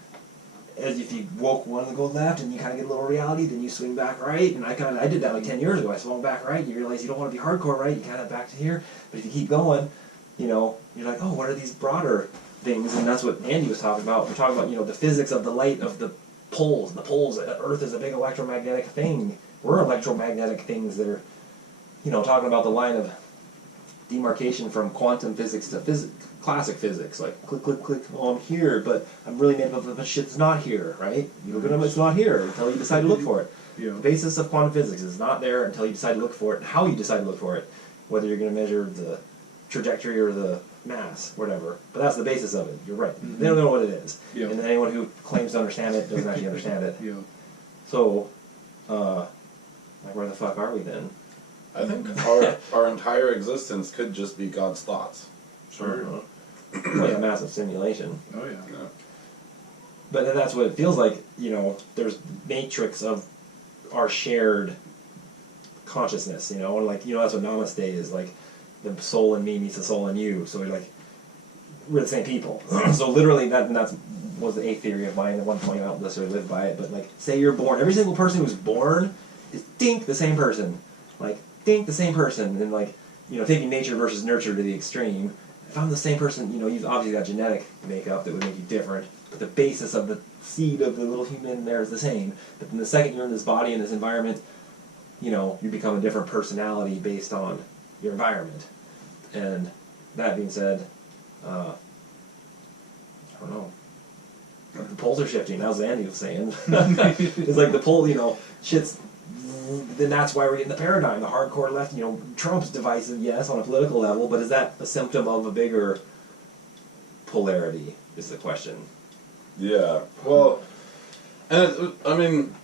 as if you woke one to go left and you kind of get a little reality, then you swing back right. And I did that like 10 years ago. I swung back right. You realize you don't want to be hardcore right. You kind of back to here. But if you keep going, you're like, oh, what are these broader things? And that's what Andy was talking about. We're talking about, the physics of the light of the poles. The poles, Earth is a big electromagnetic thing. We're electromagnetic things that are, talking about the line of demarcation from quantum physics to classic physics. Like, click, click, click, oh, I'm here, but I'm really made up of the shit's not here, right? You look at them, it's not here until you decide to look for it. Yeah. The basis of quantum physics is not there until you decide to look for it, and how you decide to look for it. Whether you're going to measure the trajectory or the mass, whatever. But that's the basis of it. You're right. They don't know what it is. Yeah. And anyone who claims to understand it doesn't actually understand it. Yeah. So, where the fuck are we then? I think our entire existence could just be God's thoughts. Sure. Like a massive simulation. Oh, yeah. Yeah. But that's what it feels like, there's matrix of our shared consciousness, and like, that's what Namaste is, like, the soul in me meets the soul in you, so we're the same people. So literally, that was a theory of mine. At one point, I don't necessarily live by it, but like, say you're born, every single person who's born is the same person. Like, the same person, and like, taking nature versus nurture to the extreme, if I'm the same person, you know, you've obviously got genetic makeup that would make you different, but the basis of the seed of the little human in there is the same. But then the second you're in this body, in this environment, you know, you become a different personality based on your environment. And that being said, I don't know. The poles are shifting. How's Andy was saying? It's like the pole, you know, shit's. Then that's why we're getting the paradigm. The hardcore left, you know, Trump's divisive, yes, on a political level, but is that a symptom of a bigger polarity? Is the question. Yeah. Well, and I mean,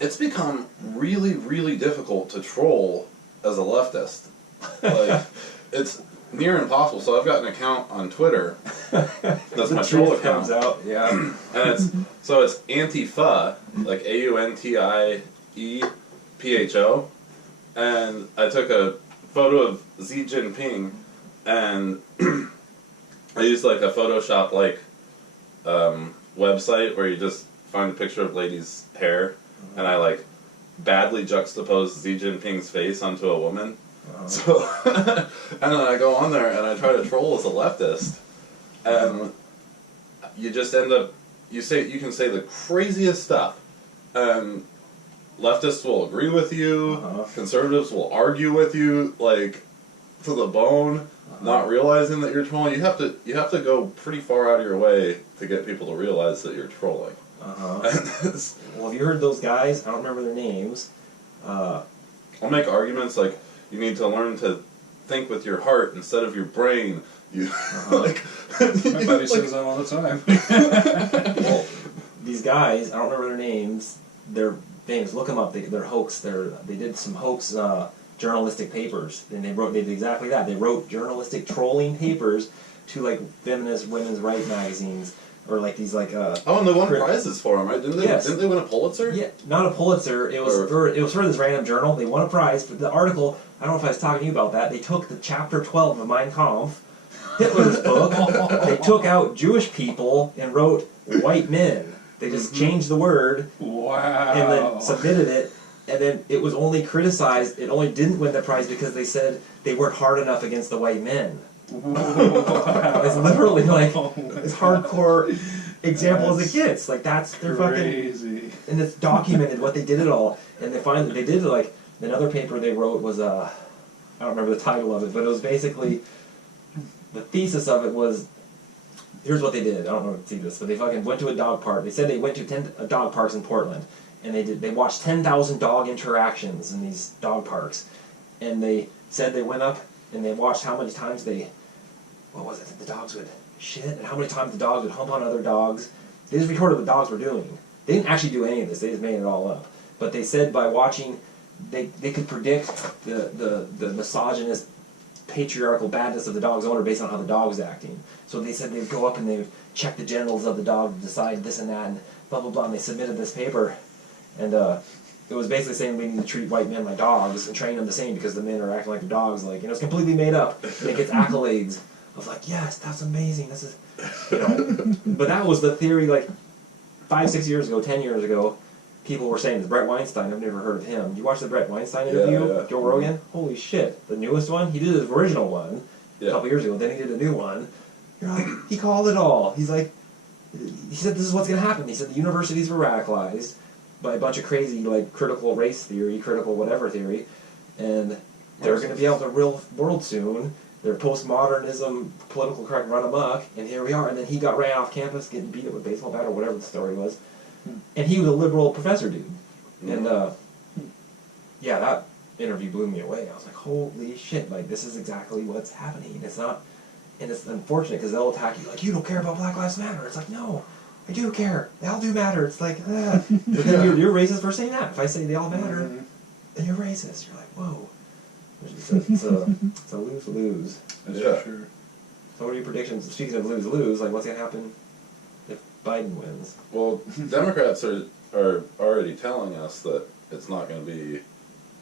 it's become really, really difficult to troll as a leftist. Like, it's near impossible. So I've got an account on Twitter. That's my troll account. Comes out, yeah. And it's Antifa, like AUNTIEPHO, and I took a photo of Xi Jinping, and I used like a Photoshop like website where you just find a picture of lady's hair, and I like badly juxtaposed Xi Jinping's face onto a woman. So, and then I go on there and I try to troll as a leftist, and you just end up, you can say the craziest stuff, and leftists will agree with you, conservatives will argue with you, like, to the bone, not realizing that you're trolling. You have to go pretty far out of your way to get people to realize that you're trolling. Well, have you heard those guys? I don't remember their names. I'll make arguments like, you need to learn to think with your heart instead of your brain. You like. My buddy says that all the time. Well, these guys, I don't remember their names. Their names, look them up. They're hoax. They did some hoax journalistic papers, and they did exactly that. They wrote journalistic trolling papers to like feminist women's rights magazines. Or like these like oh, and they won prizes for them, right? Didn't they? Yes. Didn't they win a Pulitzer? Yeah, not a Pulitzer. It was for this random journal. They won a prize for the article. I don't know if I was talking to you about that. They took the chapter 12 of Mein Kampf, Hitler's book. They took out Jewish people and wrote white men. They just changed the word. Wow. And then submitted it. And then it was only criticized. It only didn't win the prize because they said they weren't hard enough against the white men. Wow. It's literally like as hardcore example as it gets. Like that's their crazy. fucking, and it's documented what they did it all. And they did like another paper they wrote was I don't remember the title of it, but it was basically the thesis of it was here's what they did. I don't know if you see this, but they fucking went to a dog park. They said they went to 10 dog parks in Portland, and they watched 10,000 dog interactions in these dog parks, and they said they went up and they watched how many times the dogs would shit, and how many times the dogs would hump on other dogs. They just recorded what dogs were doing. They didn't actually do any of this. They just made it all up. But they said by watching, they could predict the misogynist, patriarchal badness of the dog's owner based on how the dog was acting. So they said they'd go up and they would check the genitals of the dog to decide this and that and blah, blah, blah. And they submitted this paper. And it was basically saying we need to treat white men like dogs and train them the same because the men are acting like dogs. Like, it's completely made up. And it gets accolades of like, yes, that's amazing. This is, But that was the theory like 5, 6 years ago, 10 years ago. People were saying this. Brett Weinstein, I've never heard of him. You watch the Brett Weinstein interview? Yeah. Joe Rogan? Holy shit. The newest one? He did his original one a couple years ago. Then he did a new one. You're like, he called it all. He's like, he said this is what's going to happen. He said the universities were radicalized by a bunch of crazy, like, critical race theory, critical whatever theory, and they're going to be out in the real world soon. Their postmodernism, political correct run amok, and here we are. And then he got ran off campus, getting beat up with a baseball bat or whatever the story was. And he was a liberal professor dude. And, yeah, that interview blew me away. I was like, holy shit, like, this is exactly what's happening. It's not, and it's unfortunate because they'll attack you like, you don't care about Black Lives Matter. It's like, no, I do care. They all do matter. It's like, But then you're racist for saying that. If I say they all matter, then you're racist. You're like, whoa. It's a lose-lose. That's Yeah. for sure. So what are your predictions? Speaking of lose-lose, like what's going to happen if Biden wins? Well, Democrats are already telling us that it's not going to be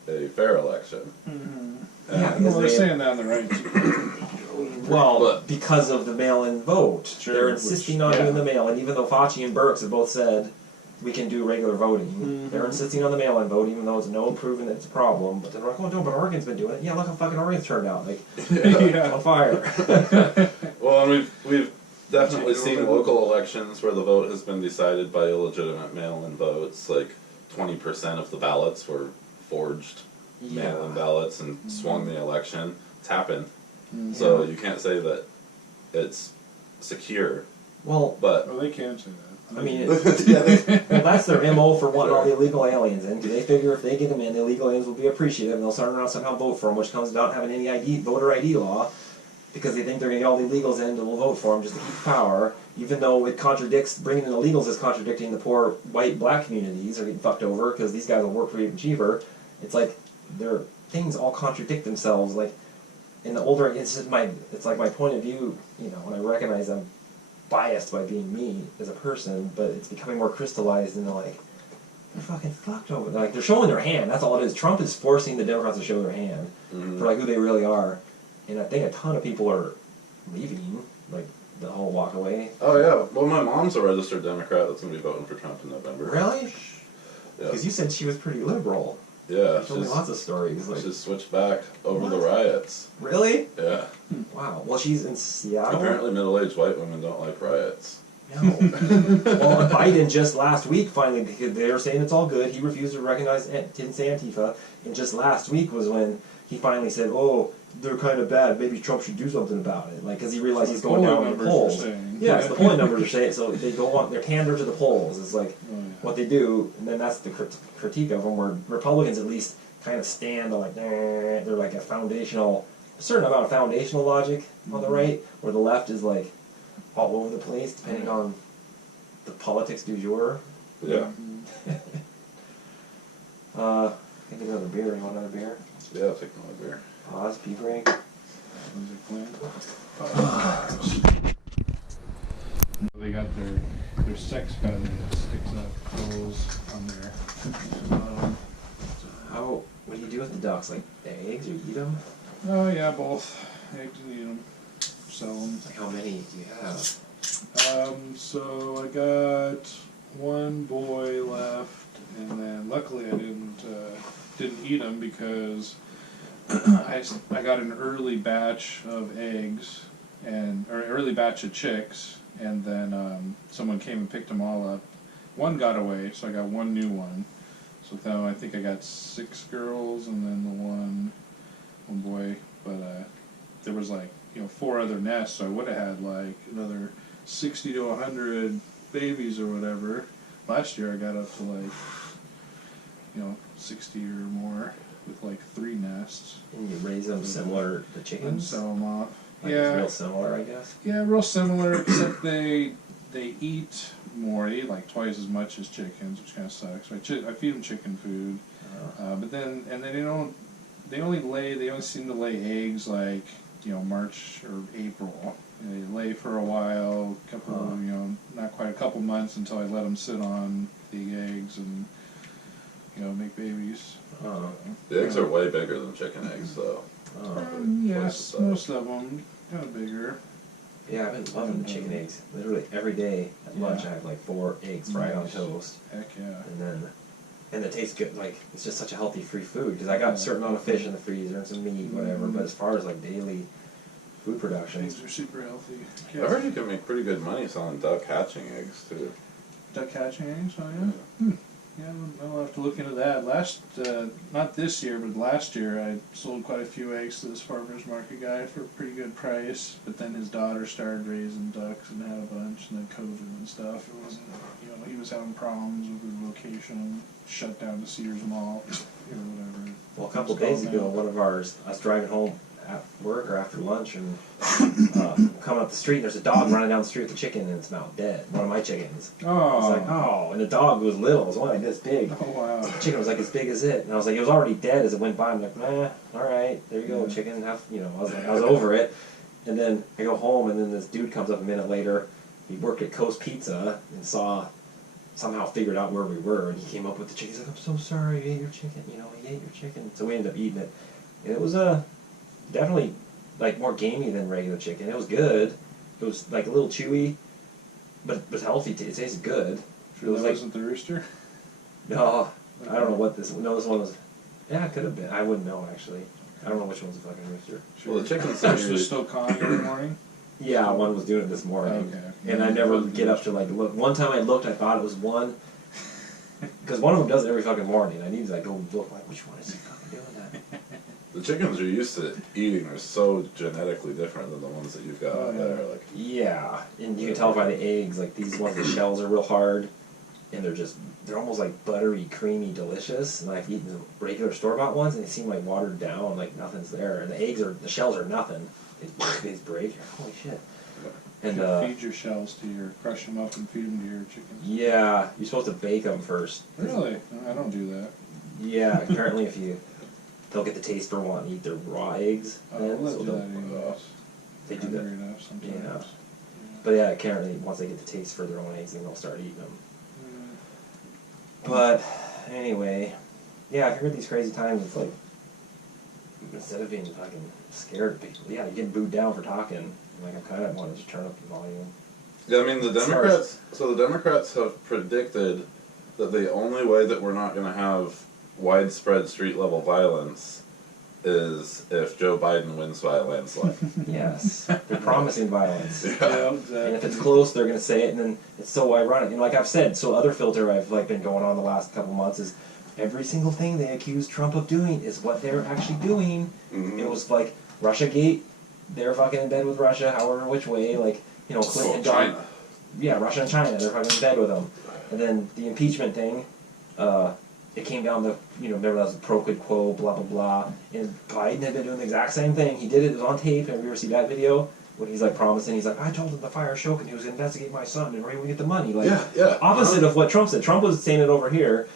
a fair election. Yeah, Well, they're they- saying that on the right. Well, But- because of the mail-in vote. Sure, They're which- insisting on yeah. doing the mail, and even though Fauci and Birx have both said we can do regular voting. They're insisting on the mail-in vote, even though it's no proven that it's a problem. But they're like, oh no, but Oregon's been doing it. Yeah, look how fucking Oregon's turned out, like Yeah. on fire. Well, and we've definitely seen local elections where the vote has been decided by illegitimate mail-in votes. Like 20% of the ballots were forged mail-in ballots and swung the election. It's happened. So you can't say that it's secure. Well, But Well, they can say that. I mean, yeah, well, that's their MO for wanting all the illegal aliens in, because they figure if they get them in, the illegal aliens will be appreciative, and they'll turn around and somehow vote for them, which comes without having any voter ID law, because they think they're going to get all the illegals in and will vote for them just to keep power, even though it contradicts, bringing in illegals is contradicting the poor white, black communities are getting fucked over, because these guys will work for even cheaper. It's like, their things all contradict themselves, like, in the older, it's like my point of view, you know, when I recognize I'm biased by being me as a person, but it's becoming more crystallized into like, they're fucking fucked over. Like, they're showing their hand, that's all it is. Trump is forcing the Democrats to show their hand for like who they really are. And I think a ton of people are leaving, like, the whole walk away. Oh yeah. Well, my mom's a registered Democrat that's going to be voting for Trump in November. Really? Yeah. Because you said she was pretty liberal. Yeah. She told me lots of stories. Like, She's switched back over the What? riots. really? Yeah. Wow. Well, she's in Seattle. Apparently, middle-aged white women don't like riots. No. Well, Biden just last week finally, because they were saying it's all good. He refused to recognize, didn't say Antifa, and just last week was when he finally said, "Oh, they're kind of bad. Maybe Trump should do something about it." Like, because he realized he's going down in the polls. Yes, the polling numbers are saying so. They go on. They're pander to the polls. It's like what they do, and then that's the critique of them. Where Republicans at least kind of stand on like they're like a certain amount of foundational logic on the right, where the left is like all over the place depending on the politics du jour. Yeah. I think another beer. You want another beer? Yeah, I'll take another beer. Pause. Pee break. They got their sex gun that sticks up holes on there. What do you do with the ducks? Like the eggs, or you eat them? Oh yeah, both. Eggs and eat them. Sell them. Like how many do you have? So I got one boy left, and then luckily I didn't eat them because I got an early batch of eggs or early batch of chicks, and then someone came and picked them all up. One got away, so I got one new one. So now I think I got 6 girls and then the one boy, but there was like 4 other nests, so I would have had like another 60 to 100 babies or whatever. Last year I got up to like 60 or more with like 3 nests. And you raise them similar to And chickens? sell them off. Like it's real similar, I guess. Yeah, real similar, except they eat more. They eat like twice as much as chickens, which kind of sucks. I feed them chicken food, but then they only seem to lay eggs like March or April. And they lay for a while, not quite a couple months until I let them sit on the eggs and make babies. The eggs are way bigger than chicken eggs, though. Yes, most of them kind of bigger. Yeah, I've been loving the chicken eggs. Literally every day at lunch I have like 4 eggs fried on toast. Heck yeah. And it tastes good. Like, it's just such a healthy free food because I got a certain amount of fish in the freezer and some meat, whatever. But as far as like daily food production, Eggs are super healthy. I heard you can make pretty good money selling duck hatching eggs, too. Duck hatching eggs, oh yeah? Yeah, I'll have to look into that. Not this year, but last year I sold quite a few eggs to this farmer's market guy for a pretty good price, but then his daughter started raising ducks and had a bunch, and then COVID and stuff. It wasn't, he was having problems with his location, shut down the Sears Mall, whatever. well, a couple days ago, one of ours, I was driving home at work or after lunch and coming up the street, and there's a dog running down the street with a chicken, and it's now dead. One of my chickens. I was like, oh, and the dog was little. It was only like this big. Oh, wow. The chicken was like as big as it, and I was like, it was already dead as it went by. I'm like, all right, there you go, chicken. I was over it. And then I go home, and then this dude comes up a minute later. He worked at Coast Pizza and somehow figured out where we were, and he came up with the chicken. He's like, I'm so sorry, you ate your chicken. He ate your chicken. So we ended up eating it, and it was definitely like more gamey than regular chicken. It was good. It was like a little chewy, but it was healthy. It tasted good. Sure was that like- wasn't the rooster? No, I don't know what this. No, this one was. Yeah, it could have been. I wouldn't know actually. I don't know which one's a fucking rooster. Well, the chickens The are rooster's usually still cawing every morning? Yeah, one was doing it this morning. Okay. And I never get up to like look. One time I looked, I thought it was one. Because one of them does it every fucking morning. I need to like go look like which one is he fucking doing that? the chickens you're used to eating are so genetically different than the ones that you've got Oh, out yeah. there. Like, Yeah, and you can tell by the eggs. Like these ones, the shells are real hard, and they're almost like buttery, creamy, delicious. And I've eaten the regular store bought ones, and they seem like watered down, like nothing's there. And the shells are nothing. They just break. You're like, holy shit. And feed your shells to your, crush them up and feed them to your chickens. yeah, you're supposed to bake them first. Really? I don't do that. Yeah, apparently if they'll get the taste for one, eat their raw eggs. Oh, then, we'll so do that they'll- anyways. they do that. Hungry enough sometimes. Yeah. But yeah, apparently once they get the taste for their own eggs, then they'll start eating them. But anyway, yeah, if you're at these crazy times, it's like instead of being fucking scared of people, yeah, you're getting booed down for talking. Like I kind of wanted to turn up the volume. yeah, I mean the As far Democrats. So the Democrats have predicted that the only way that we're not going to have widespread street level violence is if Joe Biden wins by a landslide. Yes, they're promising violence. Yeah, exactly. And if it's close, they're gonna say it, and then it's so ironic. And like I've said, so other filter I've like been going on the last couple months is every single thing they accuse Trump of doing is what they're actually doing. Mhm. It was like Russiagate, they're fucking in bed with Russia, however which way, like Clinton, Oh, and China. yeah, Russia and China, they're fucking in bed with them. And then the impeachment thing, it came down to remember that was a pro quid quo, blah blah blah. And Biden had been doing the exact same thing. He did it. It was on tape. Have you ever seen that video? When he's like promising, he's like, I told him the fire shook and he was gonna investigate my son and where he would get the money. Like Yeah. opposite of what Trump said. Trump was saying it over here.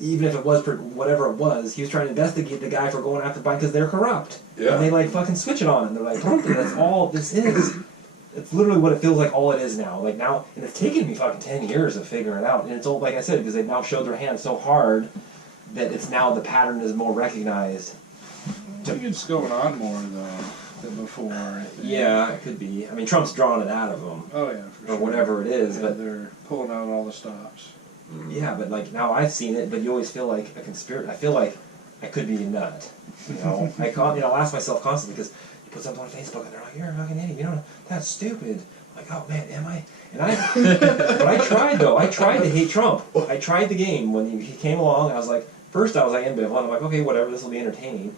Even if it was for whatever it was, he was trying to investigate the guy for going after Biden because they're corrupt. Yeah. And they like fucking switch it on him. They're like, Trump, that's all this is. It's literally what it feels like all it is now. Like now, and it's taken me fucking 10 years of figuring it out. And it's all, like I said, because they've now showed their hand so hard that it's now the pattern is more recognized. I think it's going on more though than before. I think. Yeah, it could be. I mean, Trump's drawing it out of them. Oh yeah, for Or sure. whatever it is, Yeah, but they're pulling out all the stops. Mhm. yeah, but like now I've seen it, but you always feel like a conspiracy. I feel like I could be a nut. I'll ask myself constantly because you put something on Facebook and they're like, "You're a fucking idiot. You know that's stupid." I'm like, oh man, am I? And but I tried though. I tried to hate Trump. I tried the game when he came along. I was like, first I was like ambivalent. I'm like, okay, whatever. This will be entertaining.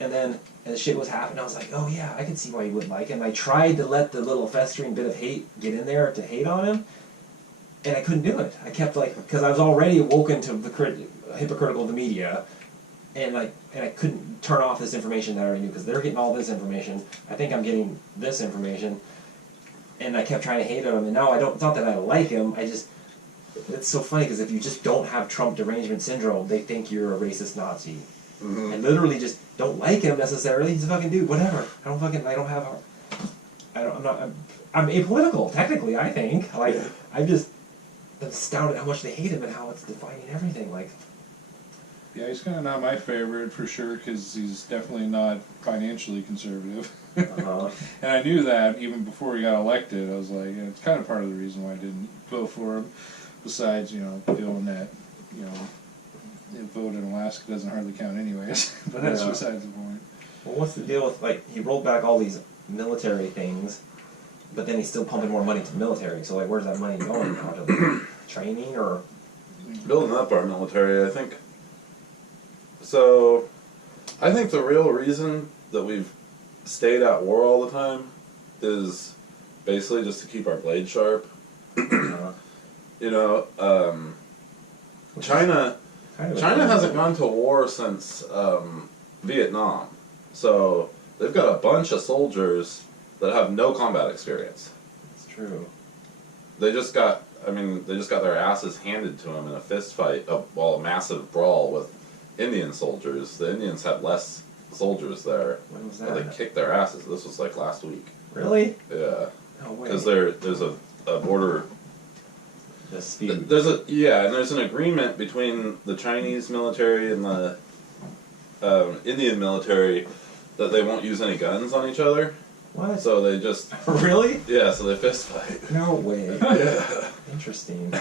And then as shit was happening, I was like, oh yeah, I can see why you wouldn't like him. I tried to let the little festering bit of hate get in there to hate on him. And I couldn't do it. I kept because I was already awoken to the hypocritical of the media, and I couldn't turn off this information that I already knew because they're getting all this information. I think I'm getting this information, and I kept trying to hate on him. And now I don't. It's not that I like him. It's so funny because if you just don't have Trump derangement syndrome, they think you're a racist Nazi. Mhm. I literally just don't like him necessarily. He's a fucking dude. Whatever. I'm apolitical technically. I think I'm just astounded how much they hate him and how it's defining everything. Like, Yeah, he's kind of not my favorite for sure because he's definitely not financially conservative. uh-huh. And I knew that even before he got elected. I was like, yeah, it's kind of part of the reason why I didn't vote for him. Besides, feeling that, the vote in Alaska doesn't hardly count anyways. But that's Yeah. besides the point. Well, what's the deal with he rolled back all these military things, but then he's still pumping more money to the military. So where's that money going now? To training or? Building up our military, I think. So, I think the real reason that we've stayed at war all the time is basically just to keep our blade sharp. China hasn't gone to war since Vietnam, so they've got a bunch of soldiers that have no combat experience. It's true. They just got their asses handed to them in a fist fight, a massive brawl with Indian soldiers. The Indians had less soldiers there, When was but that? they kicked their asses. This was like last week. Really? Yeah, No way. because there's a border. The speed. There's an agreement between the Chinese military and the Indian military that they won't use any guns on each other. What? So they just Really? so they fist fight. No way. Yeah. Interesting.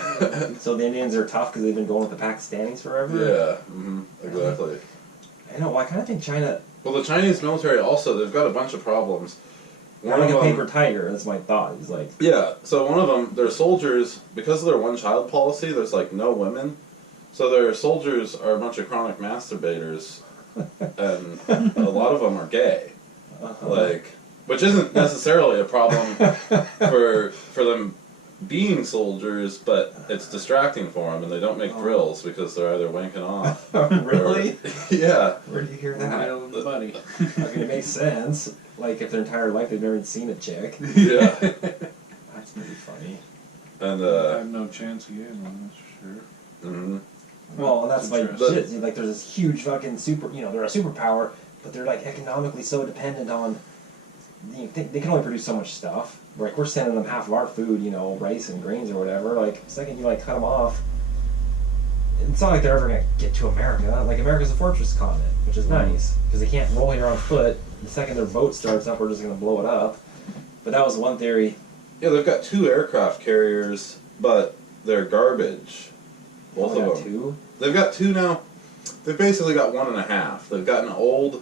So the Indians are tough because they've been going with the Pakistanis forever? Yeah, exactly. I know, well, I kind of think China... Well, the Chinese military also, they've got a bunch of problems. They're like a paper tiger, that's my thought. It's like... Yeah, so one of them, their soldiers, because of their one-child policy, there's like no women. So their soldiers are a bunch of chronic masturbators, and a lot of them are gay. Like, which isn't necessarily a problem for them being soldiers, but it's distracting for them, and they don't make drills because they're either wanking off. Really? Yeah. Where do you hear that? Nail in the money. I mean, it makes sense. Like, if their entire life they've never seen a chick. Yeah. That's pretty funny. And I have no chance of getting one, that's for sure. mhm. Well, and that's like Interesting. shit. Like, there's this huge fucking they're a superpower, but they're like economically so dependent on. They can only produce so much stuff. Like, we're sending them half of our food, rice and grains or whatever. Like, the second you like cut them off, it's not like they're ever gonna get to America. Like, America's a fortress continent, which is nice because they can't roll here on foot. The second their boat starts up, we're just gonna blow it up. But that was one theory. Yeah, they've got 2 aircraft carriers, but they're garbage. Both Only of got them. 2. They've got 2 now. They've basically got 1.5. They've got an old,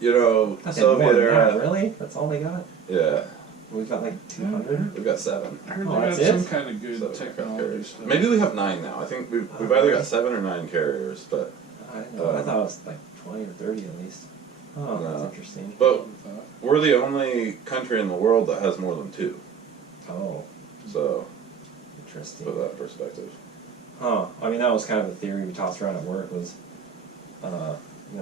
That's Soviet more than era. that, really? That's all they got? Yeah, We've got like 200. we've got 7. I heard Oh, they got that's some it? kind of good 7 aircraft technology carriers. stuff. Maybe we have 9 now. I think we've either got 7 or 9 carriers, but I didn't know. I thought it was like 20 or 30 at least. Oh, No. that's interesting. but we're the only country in the world that has more than 2. Oh, So, interesting. put that in perspective. Huh. I mean, that was kind of a theory we tossed around at work was,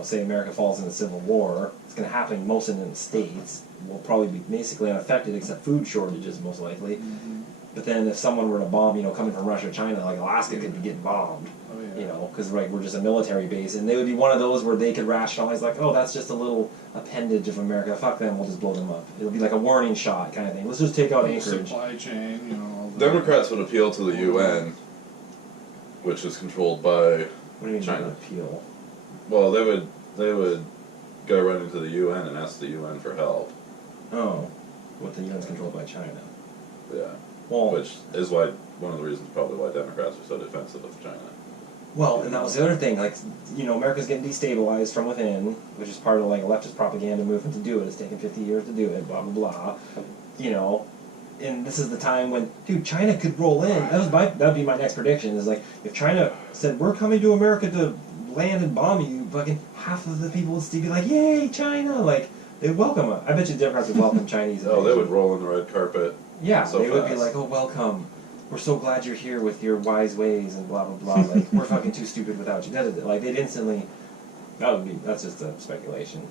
say America falls into civil war. It's going to happen mostly in the States. We'll probably be basically unaffected except food shortages, most likely. Mm-hmm. But then if someone were to bomb, coming from Russia or China, like Alaska could be getting bombed. Oh, yeah. Because we're just a military base. And they would be one of those where they could rationalize, like, oh, that's just a little appendage of America. Fuck them, we'll just blow them up. It'll be like a warning shot kind of thing. Let's just take out Anchorage. Supply chain, all that. Democrats would appeal to the UN, which is controlled by, What do you mean China. by appeal? well, they would go running to the UN and ask the UN for help. Oh, what the UN's controlled by China. Yeah. Well, Which is why, one of the reasons probably why Democrats are so defensive of China. well, and that was the other thing. Like, America's getting destabilized from within, which is part of like a leftist propaganda movement to do it. It's taken 50 years to do it. Blah blah blah. And this is the time when, dude, China could roll in. That'd be my next prediction. Is like if China said we're coming to America to land and bomb you, fucking half of the people would still be like, yay, China! Like they'd welcome it. I bet you Democrats would welcome Chinese. Oh, they invasion. would roll in the red carpet. Yeah, so they would be fast. like, oh, welcome. We're so glad you're here with your wise ways and blah, blah, blah. Like, we're fucking too stupid without you. Like, they'd instantly... That's just a speculation.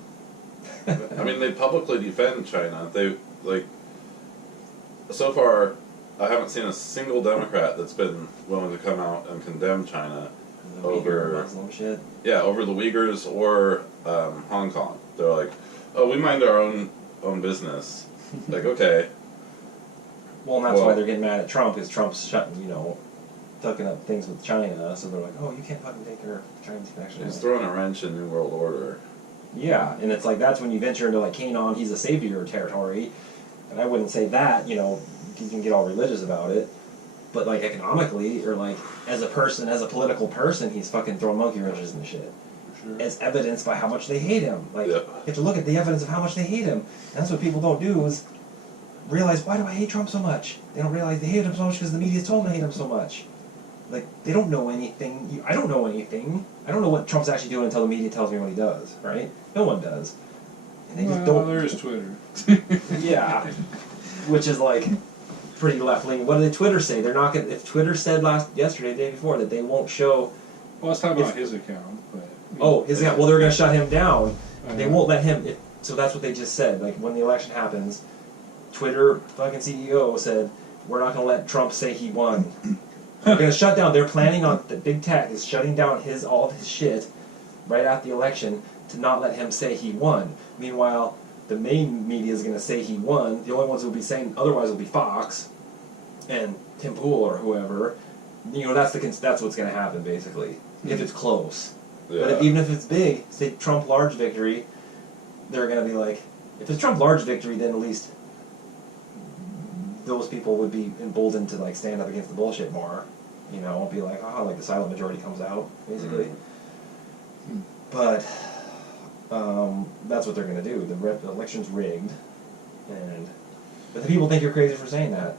I mean, they publicly defend China. They, like, so far, I haven't seen a single Democrat that's been willing to come out and condemn China The over- Muslim shit. over the Uyghurs or Hong Kong. They're like, oh, we mind our own business. Like, okay. Well, and that's why Well- they're getting mad at Trump, is Trump's tucking up things with China, so they're like, oh, you can't fucking take our Chinese connection. He's throwing a wrench in New World Order. Yeah, and it's like, that's when you venture into, like, Canaan, he's a savior territory. And I wouldn't say that, you can get all religious about it. But, like, economically, or, like, as a political person, he's fucking throwing monkey wrenches and shit. For sure. As evidenced by how much they hate him. Like, Yep. you have to look at the evidence of how much they hate him. And that's what people don't do, is realize, why do I hate Trump so much? They don't realize they hate him so much because the media told them to hate him so much. Like, they don't know anything. I don't know anything. I don't know what Trump's actually doing until the media tells me what he does, right? No one does. And they just Well, don't... there's Twitter. Yeah. Which is, like, pretty left-leaning. What did Twitter say? They're not gonna... If Twitter said yesterday, the day before, that they won't show... Well, let's talk about his account. But, Oh, his account. Well, they're going to shut him down. They Yeah. won't let him... So that's what they just said. Like, when the election happens, Twitter fucking CEO said, we're not going to let Trump say he won. They're going to shut down. They're planning on... The big tech is shutting down all of his shit right after the election to not let him say he won. Meanwhile, the main media is going to say he won. The only ones who will be saying otherwise will be Fox and Tim Pool or whoever. That's what's going to happen, basically, if it's close. Yeah. But even if it's big, say Trump large victory, they're going to be like, if it's Trump large victory, then at least those people would be emboldened to like stand up against the bullshit more, you know, be like, oh, like the silent majority comes out, basically. But that's what they're gonna do. The election's rigged, but the people think you're crazy for saying that.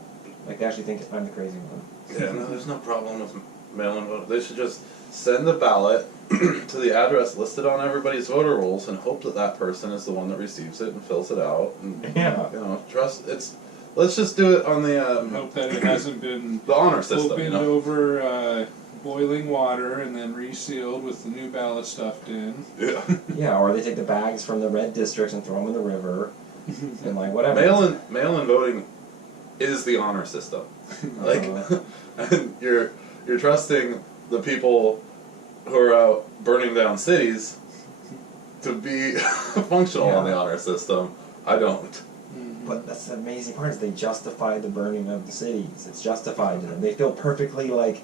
Like they actually think I'm the crazy one. Yeah, no, there's no problem with mail-in vote. They should just send the ballot to the address listed on everybody's voter rolls and hope that that person is the one that receives it and fills it out. And, Yeah. you know, let's just do it on the Hope that it hasn't been the honor system. opened You know? over boiling water and then resealed with the new ballot stuffed in. Yeah. Yeah, or they take the bags from the red districts and throw them in the river, and like whatever. Mail-in voting is the honor system. Like, and you're trusting the people who are out burning down cities to be functional on the honor system. I don't. But that's the amazing part is they justify the burning of the cities. It's justified to them. They feel perfectly like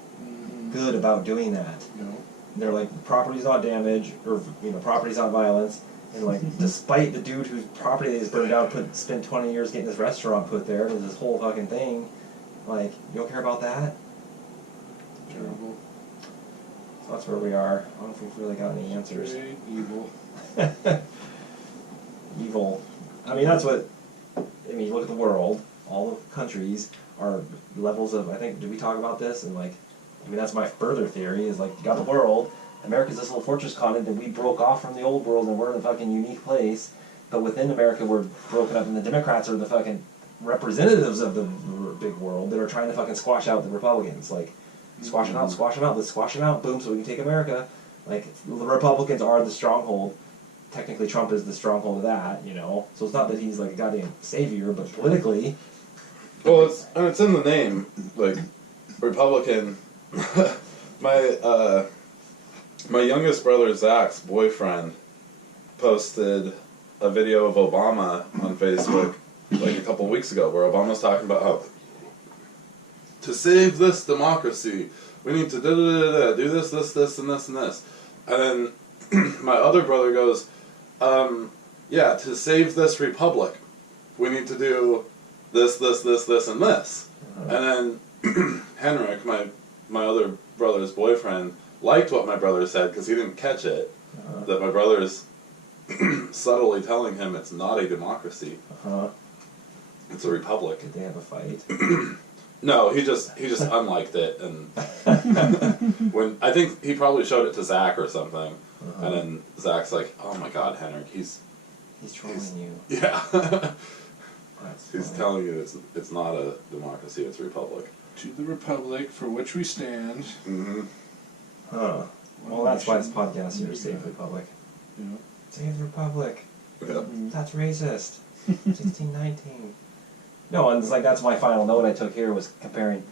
good about doing that. You know? They're like property's not damage or property's not violence. And like despite the dude whose property they just burned down spent 20 years getting this restaurant put there, there's this whole fucking thing. Like you don't care about that? Terrible. So that's where we are. I don't know if we've really got any answers. Very evil. Evil. I mean, that's what. I mean, you look at the world. All the countries are levels of. I think. Did we talk about this? And like, I mean, that's my further theory. Is like you got the world. America's this little fortress continent, and we broke off from the old world, and we're in a fucking unique place. But within America, we're broken up, and the Democrats are the fucking representatives of the big world that are trying to fucking squash out the Republicans. Like, squash them out, squash them out. Let's squash them out. Boom, so we can take America. Like, the Republicans are the stronghold. Technically, Trump is the stronghold of that, you know. So it's not that he's like a goddamn savior, but politically. Well, it's in the name, like Republican. My youngest brother Zach's boyfriend posted a video of Obama on Facebook like a couple weeks ago, where Obama's talking about how to save this democracy, we need to do this, and this, and this. And then my other brother goes, yeah, to save this republic, we need to do this, and this. And then Henrik, my other brother's boyfriend, liked what my brother said because he didn't catch it, that my brother's subtly telling him it's not a democracy. It's a republic. Did they have a fight? No, he just unliked it, and when I think he probably showed it to Zach or something, and then Zach's like, "Oh my God, Henrik, he's trolling you." Yeah, That's he's funny. telling you it's not a democracy, it's a republic. To the republic for which we stand. Mm-hmm. Huh. Well, that's why this podcast here is Save the Republic. Yeah. Save the Republic. Yeah. That's racist. 1619. No, and it's like that's my final note I took here was comparing.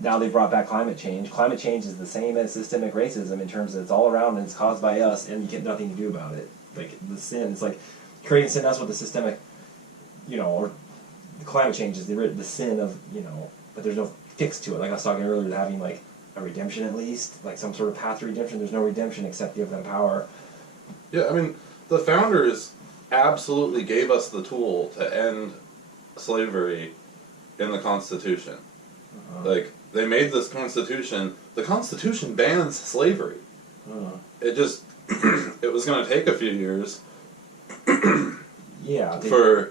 Now they brought back climate change. Climate change is the same as systemic racism in terms of it's all around and it's caused by us, and you get nothing to do about it. Like the sin, it's like creating sin. That's what the systemic, or the climate change is the sin of but there's no fix to it. Like I was talking earlier, having like a redemption at least, like some sort of path to redemption. There's no redemption except give them power. Yeah, I mean, the founders absolutely gave us the tool to end slavery in the Constitution. Like, they made this Constitution. The Constitution bans slavery. It just, it was going to take a few years Yeah. for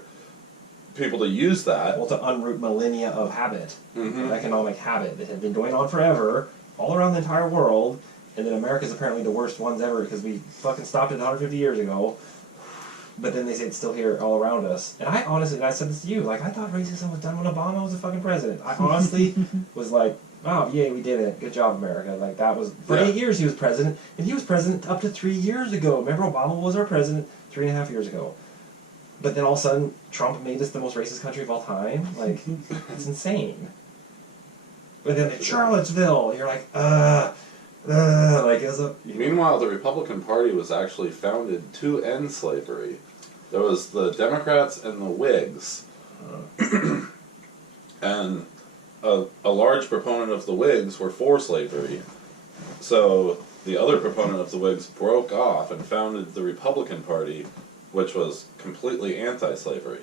people to use that. Well, to unroot millennia of habit, Mhm. of economic habit that had been going on forever, all around the entire world, and then America's apparently the worst ones ever because we fucking stopped it 150 years ago. But then they say it's still here all around us. And I honestly, and I said this to you, like I thought racism was done when Obama was the fucking president. I honestly was like, oh, yay, we did it. Good job, America. Like that was, for 8 years he was president, and he was president up to 3 years ago. Remember, Obama was our president 3.5 years ago. But then all of a sudden, Trump made us the most racist country of all time. Like, it's insane. But then in Charlottesville, you're like, like it was a... Meanwhile, the Republican Party was actually founded to end slavery. There was the Democrats and the Whigs. And a large proponent of the Whigs were for slavery. So the other proponent of the Whigs broke off and founded the Republican Party, which was completely anti-slavery.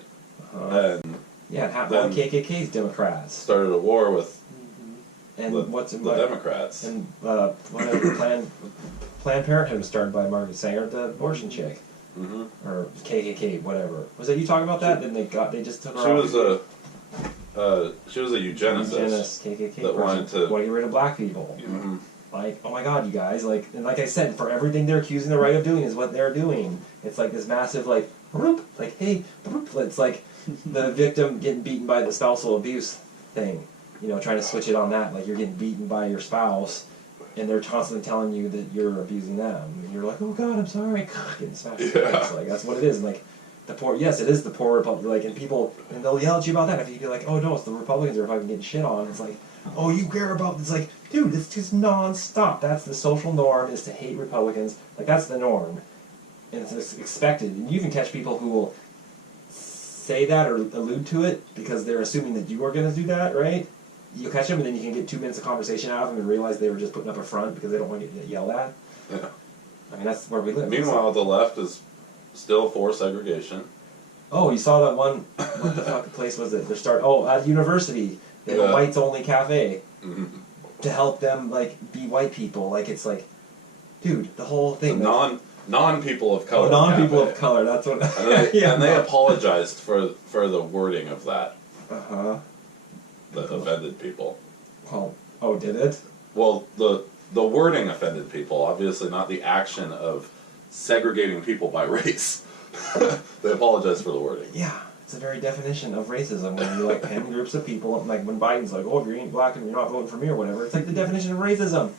And Yeah, and half all Then- the KKK's Democrats. Started a war with And the, what's the what, Democrats. and whatever Planned Parenthood was started by Margaret Sanger, the abortion chick, Hmm. or KKK, whatever. Was that you talking about that? Then they just took her She off. was a eugenicist. Eugenist, KKK that wanted person. to- Want to get rid of black people. Mhm. Like, oh my god, you guys, like, and like I said, for everything they're accusing the right of doing is what they're doing. It's like this massive, like, whoop, like, hey, whoop, it's like the victim getting beaten by the spousal abuse thing. You know, trying to switch it on that, like you're getting beaten by your spouse, and they're constantly telling you that you're abusing them. And you're like, oh god, I'm sorry, getting smashed in the Yeah. face. Like, that's what it is. And like, the poor, yes, it is the poor Republican, like, and people, and they'll yell at you about that if you be like, oh no, it's the Republicans are fucking getting shit on. It's like, oh, you care about, it's like, dude, it's just non-stop. That's the social norm, is to hate Republicans. Like, that's the norm. And it's expected. And you can catch people who will say that or allude to it because they're assuming that you are going to do that, right? You catch them and then you can get 2 minutes of conversation out of them and realize they were just putting up a front because they don't want to get yelled at. Yeah. I mean, that's where we live. Meanwhile, the left is still for segregation. Oh, you saw that one, what the fuck place was it? At university. They have a Yeah. whites-only cafe Mhm. to help them, like, be white people. Like, it's like, dude, the whole The thing. like, non people of color. non-people cafe. of color, that's what... And they, yeah, and they apologized for the wording of that Uh-huh. that offended people. Well, oh, did it? Well, the wording offended people, obviously not the action of segregating people by race. They apologized for the wording. Yeah, it's a very definition of racism when you, like, pin groups of people, like, when Biden's like, oh, if you ain't black and you're not voting for me or whatever, it's like the definition of racism.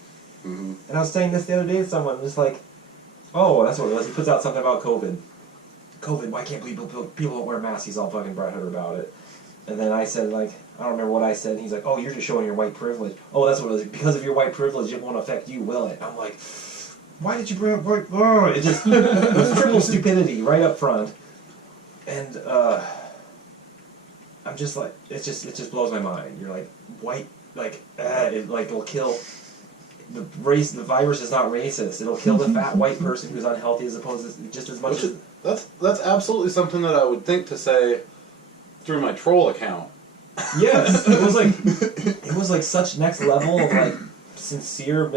Mm-hmm. And I was saying this the other day to someone, just like, oh, that's what it was. He puts out something about COVID. COVID, why can't people don't wear masks? He's all fucking Brett Hood about it. And then I said, like, I don't remember what I said. And he's like, oh, you're just showing your white privilege. Oh, that's what it was. Because of your white privilege, it won't affect you, will it? I'm like, why did you bring up white? Oh, it just, it was triple stupidity right up front. And I'm just like, it just blows my mind. You're like, white, like, it like will kill. The virus is not racist. It'll kill the fat white person who's unhealthy as opposed to just as much Which as... is, that's absolutely something that I would think to say through my troll account. Yes, it was like such next level of like sincere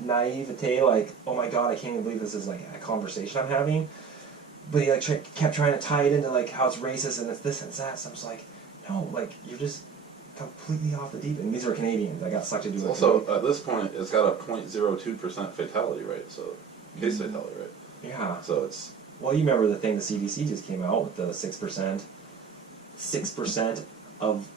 naivete, like, oh my god, I can't even believe this is like a conversation I'm having. But he like kept trying to tie it into like how it's racist and it's this and that. So I was like, no, like you're just completely off the deep end. These are Canadians. I got sucked into it. Also, at this point, it's got a 0.02% fatality rate, so case fatality rate. Yeah. So it's Well, you remember the thing the CDC just came out with the 6%. 6% of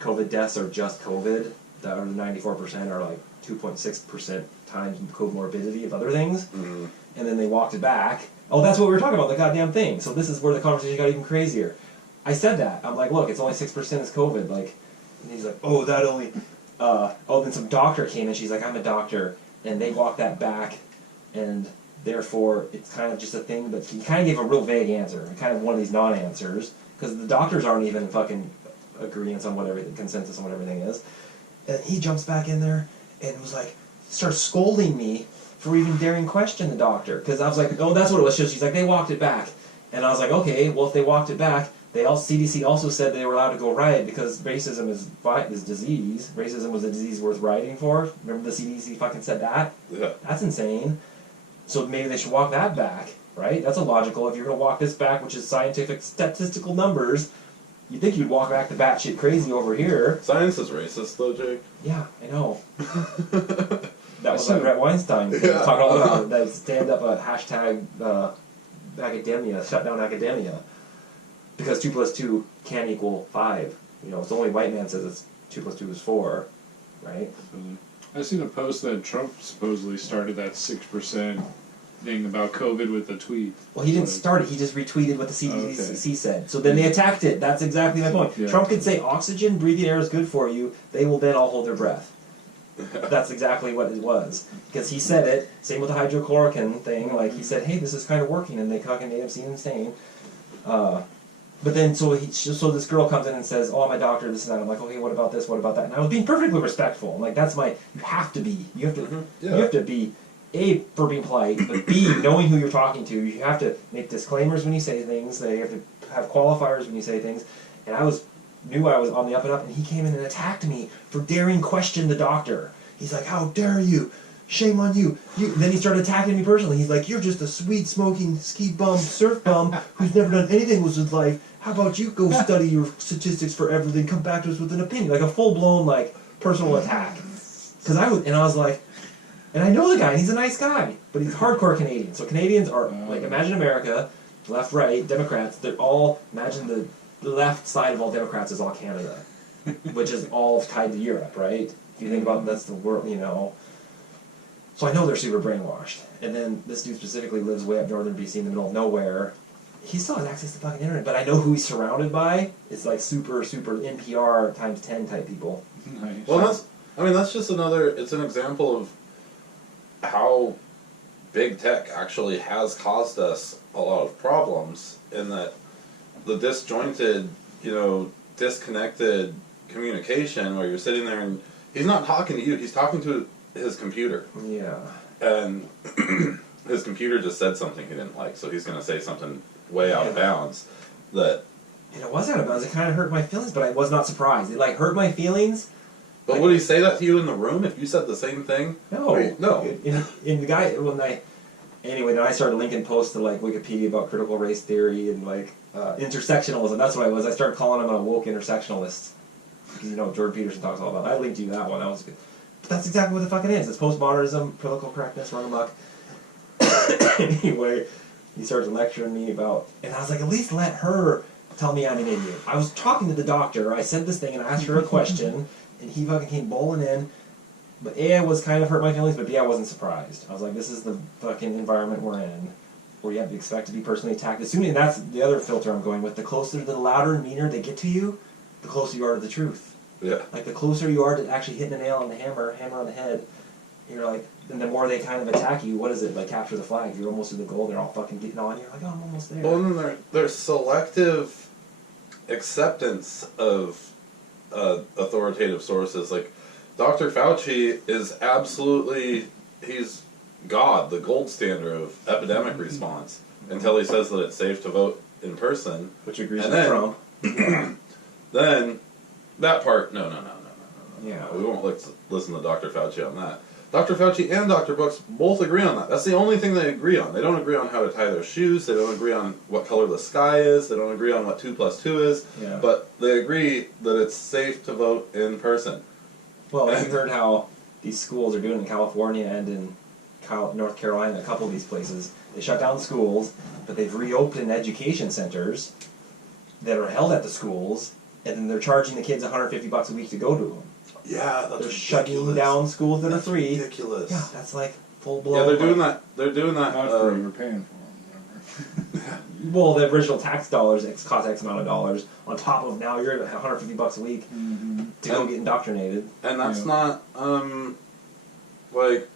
COVID deaths are just COVID. The other 94% are like 2.6% times comorbidity of other things. mm, And then they walked it back. Oh, that's what we were talking about, the goddamn thing. So this is where the conversation got even crazier. I said that. I'm like, look, it's only 6% is COVID. Like, and he's like, oh, that only... then some doctor came and she's like, I'm a doctor. And they walked that back. And therefore, it's kind of just a thing. But he kind of gave a real vague answer. Kind of one of these non-answers. Because the doctors aren't even fucking agreeing on what everything, consensus on what everything is. And he jumps back in there and was like, starts scolding me for even daring question the doctor. Because I was like, oh, that's what it was. She's like, they walked it back. And I was like, okay, well, if they walked it back, CDC also said they were allowed to go riot because racism is disease. Racism was a disease worth rioting for. Remember the CDC fucking said that? yeah. That's insane. So maybe they should walk that back, right? That's illogical. If you're going to walk this back, which is scientific statistical numbers, you'd think you'd walk back the batshit crazy over here. Science is racist, though, Jake. Yeah, I know. That was like Brett Weinstein. He was Yeah. talking all about that stand-up hashtag academia, shut down academia. Because 2 + 2 can't equal 5. You know, it's only white man says it's 2 + 2 is 4, right? I seen a post that Trump supposedly started that 6% thing about COVID with a tweet. Well, he didn't Like- start it. He just retweeted what the CDC Okay. said. So then they attacked it. That's exactly my point. Yeah. Trump could say oxygen, breathing air is good for you. They will then all hold their breath. That's exactly what it was. Because he said it. Same with the hydrochloroquine thing. Like, he said, hey, this is kind of working. And they fucking made him seem insane. But then, so this girl comes in and says, oh, I'm a doctor, this and that. I'm like, okay, what about this, what about that? And I was being perfectly respectful. I'm like, you have to be. You have to, Yeah. you have to be, A, for being polite, but B, knowing who you're talking to. You have to make disclaimers when you say things. They have to have qualifiers when you say things. and knew I was on the up and up, and he came in and attacked me for daring question the doctor. He's like, "How dare you? Shame on you!" And then he started attacking me personally. He's like, "You're just a sweet smoking ski bum, surf bum who's never done anything with his life. How about you go study your statistics for everything, come back to us with an opinion," like a full blown like personal attack. Because I was like, and I know the guy, and he's a nice guy, but he's hardcore Canadian. So Canadians are like, imagine America, left, right, Democrats. They're all, imagine the left side of all Democrats is all Canada, which is all tied to Europe, right? If you think about it, that's the world, you know. So I know they're super brainwashed. And then this dude specifically lives way up northern BC in the middle of nowhere. He still has access to fucking internet, but I know who he's surrounded by. It's like super NPR times 10 type people. Nice. Well, that's just it's an example of how big tech actually has caused us a lot of problems, in that the disjointed, disconnected communication where you're sitting there and he's not talking to you, he's talking to his computer. Yeah. And his computer just said something he didn't like, so he's going to say something way out of bounds that... And it was out of bounds. It kind of hurt my feelings, but I was not surprised. It like hurt my feelings. But would he say that to you in the room if you said the same thing? No. Wait, no. In the guy, anyway, then I started linking posts to like Wikipedia about critical race theory and like intersectionalism. That's what I was. I started calling him a woke intersectionalist. Because Jordan Peterson talks all about that. I linked you that one. That was good. But that's exactly what the fuck it is. It's postmodernism, political correctness, run amok. Anyway, he started lecturing me about, and I was like, at least let her tell me I'm an idiot. I was talking to the doctor. I said this thing and I asked her a question. And he fucking came bowling in. But A, I was kind of hurt my feelings, but B, I wasn't surprised. I was like, this is the fucking environment we're in, where you have to expect to be personally attacked. And that's the other filter I'm going with. The louder and meaner they get to you, the closer you are to the truth. Yeah. Like, the closer you are to actually hitting a nail on the hammer on the head, you're like, and the more they kind of attack you, what is it? Like, capture the flag. You're almost to the goal. They're all fucking getting on. You're like, oh, I'm almost there. Well, and then there's selective acceptance of authoritative sources. Like Dr. Fauci is he's God, the gold standard of epidemic response, until he says that it's safe to vote in person. Which agrees with Trump. Then that part, no. Yeah. We won't listen to Dr. Fauci on that. Dr. Fauci and Dr. Brooks both agree on that. That's the only thing they agree on. They don't agree on how to tie their shoes. They don't agree on what color the sky is. They don't agree on what 2 + 2 is. Yeah. But they agree that it's safe to vote in person. Well, you heard how these schools are doing in California and in North Carolina, a couple of these places. They shut down schools, but they've reopened education centers that are held at the schools, and then they're charging the kids $150 a week to go to them. Yeah, that's They're ridiculous. shutting down schools that are free. Ridiculous. Yeah, that's like full blown. Yeah, they're doing that. They're doing that. Not free, we're paying for them. Well, the original tax dollars cost X amount of dollars. On top of now, you're at $150 a week to go get indoctrinated. And that's not like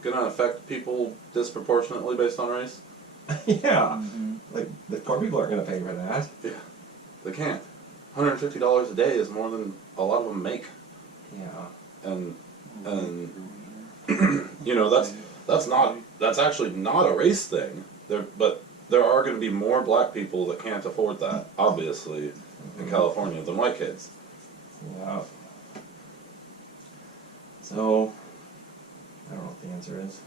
gonna affect people disproportionately based on race. Yeah, like the poor people aren't going to pay for that. Yeah, they can't. $150 a day is more than a lot of them make. Yeah, And that's actually not a race thing. But there are going to be more black people that can't afford that, obviously, in California than white kids. yeah. So, I don't know what the answer is.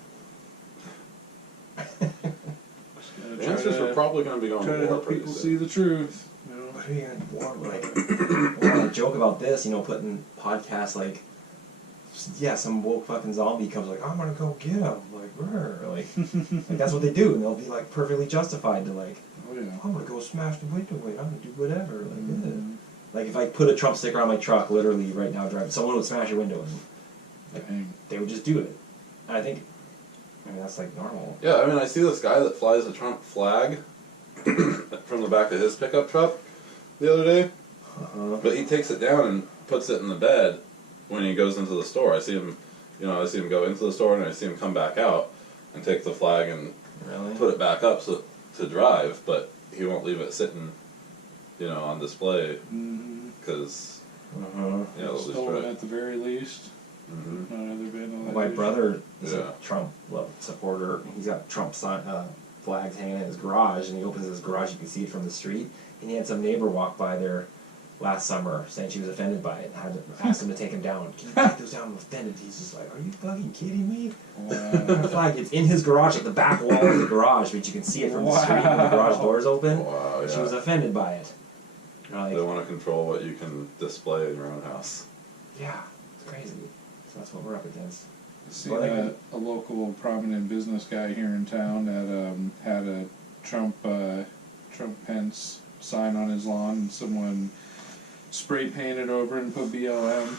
The answers are probably going to be going Try to to war help pretty people soon. see the truth. What are you going to joke about this, putting podcasts like, yeah, some woke fucking zombie comes like, I'm going to go get him. Like, like that's what they do, and they'll be like perfectly justified to like, Oh yeah. I'm going to go smash the window in, I'm going to do whatever. Like if I put a Trump sticker on my truck, literally right now driving, someone would smash a window and Dang. they would just do it. And I think, that's like normal. Yeah, I see this guy that flies a Trump flag from the back of his pickup truck the other day, but he takes it down and puts it in the bed when he goes into the store. I see him go into the store and I see him come back out and take the flag and Really? put it back up to drive, but he won't leave it sitting, on display because they'll Stolen destroy it. at the very least. Mm-hmm. Not other bit on that My issue. brother is Yeah. a Trump supporter. He's got Trump flags hanging in his garage, and he opens his garage. You can see it from the street. and he had some neighbor walk by there last summer saying she was offended by it and had to ask him to take him down. Can you take those down? I'm offended. He's just like, are you fucking kidding me? Flag. It's in his garage, at the back wall of the garage, but you can see it from the street when the garage door's open. Wow, yeah. She was offended by it. Like, They want to control what you can display in your own house. yeah, it's crazy. So that's what we're up against. See a local prominent business guy here in town that had a Trump Pence sign on his lawn, and someone spray painted over and put BLM.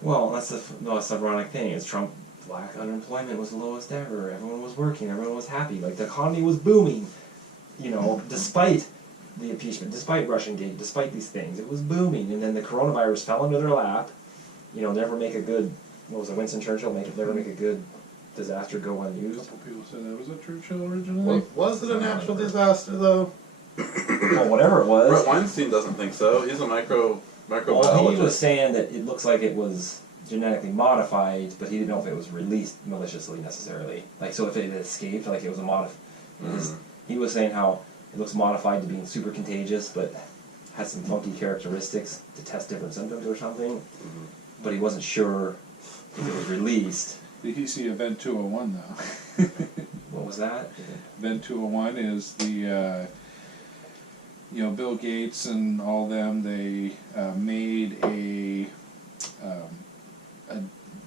Well, that's the ironic thing is Trump. Black unemployment was the lowest ever. Everyone was working. Everyone was happy. Like the economy was booming. You know, despite the impeachment, despite Russian Gate, despite these things, it was booming. And then the coronavirus fell into their lap. You know, never make a good. What was it? Winston Churchill never make a good disaster go A unused. couple people said that was a Churchill originally. Was it a natural disaster though? Well, whatever it was. Brett Weinstein doesn't think so. He's a microbiologist. Well, he was saying that it looks like it was genetically modified, but he didn't know if it was released maliciously necessarily. Like, so if it had escaped, like it was a he was saying how it looks modified to being super contagious, but has some funky characteristics to test different symptoms or something. But he wasn't sure if it was released. Did he see Event 201 though? What was that? Event 201 is the Bill Gates and all them. They made a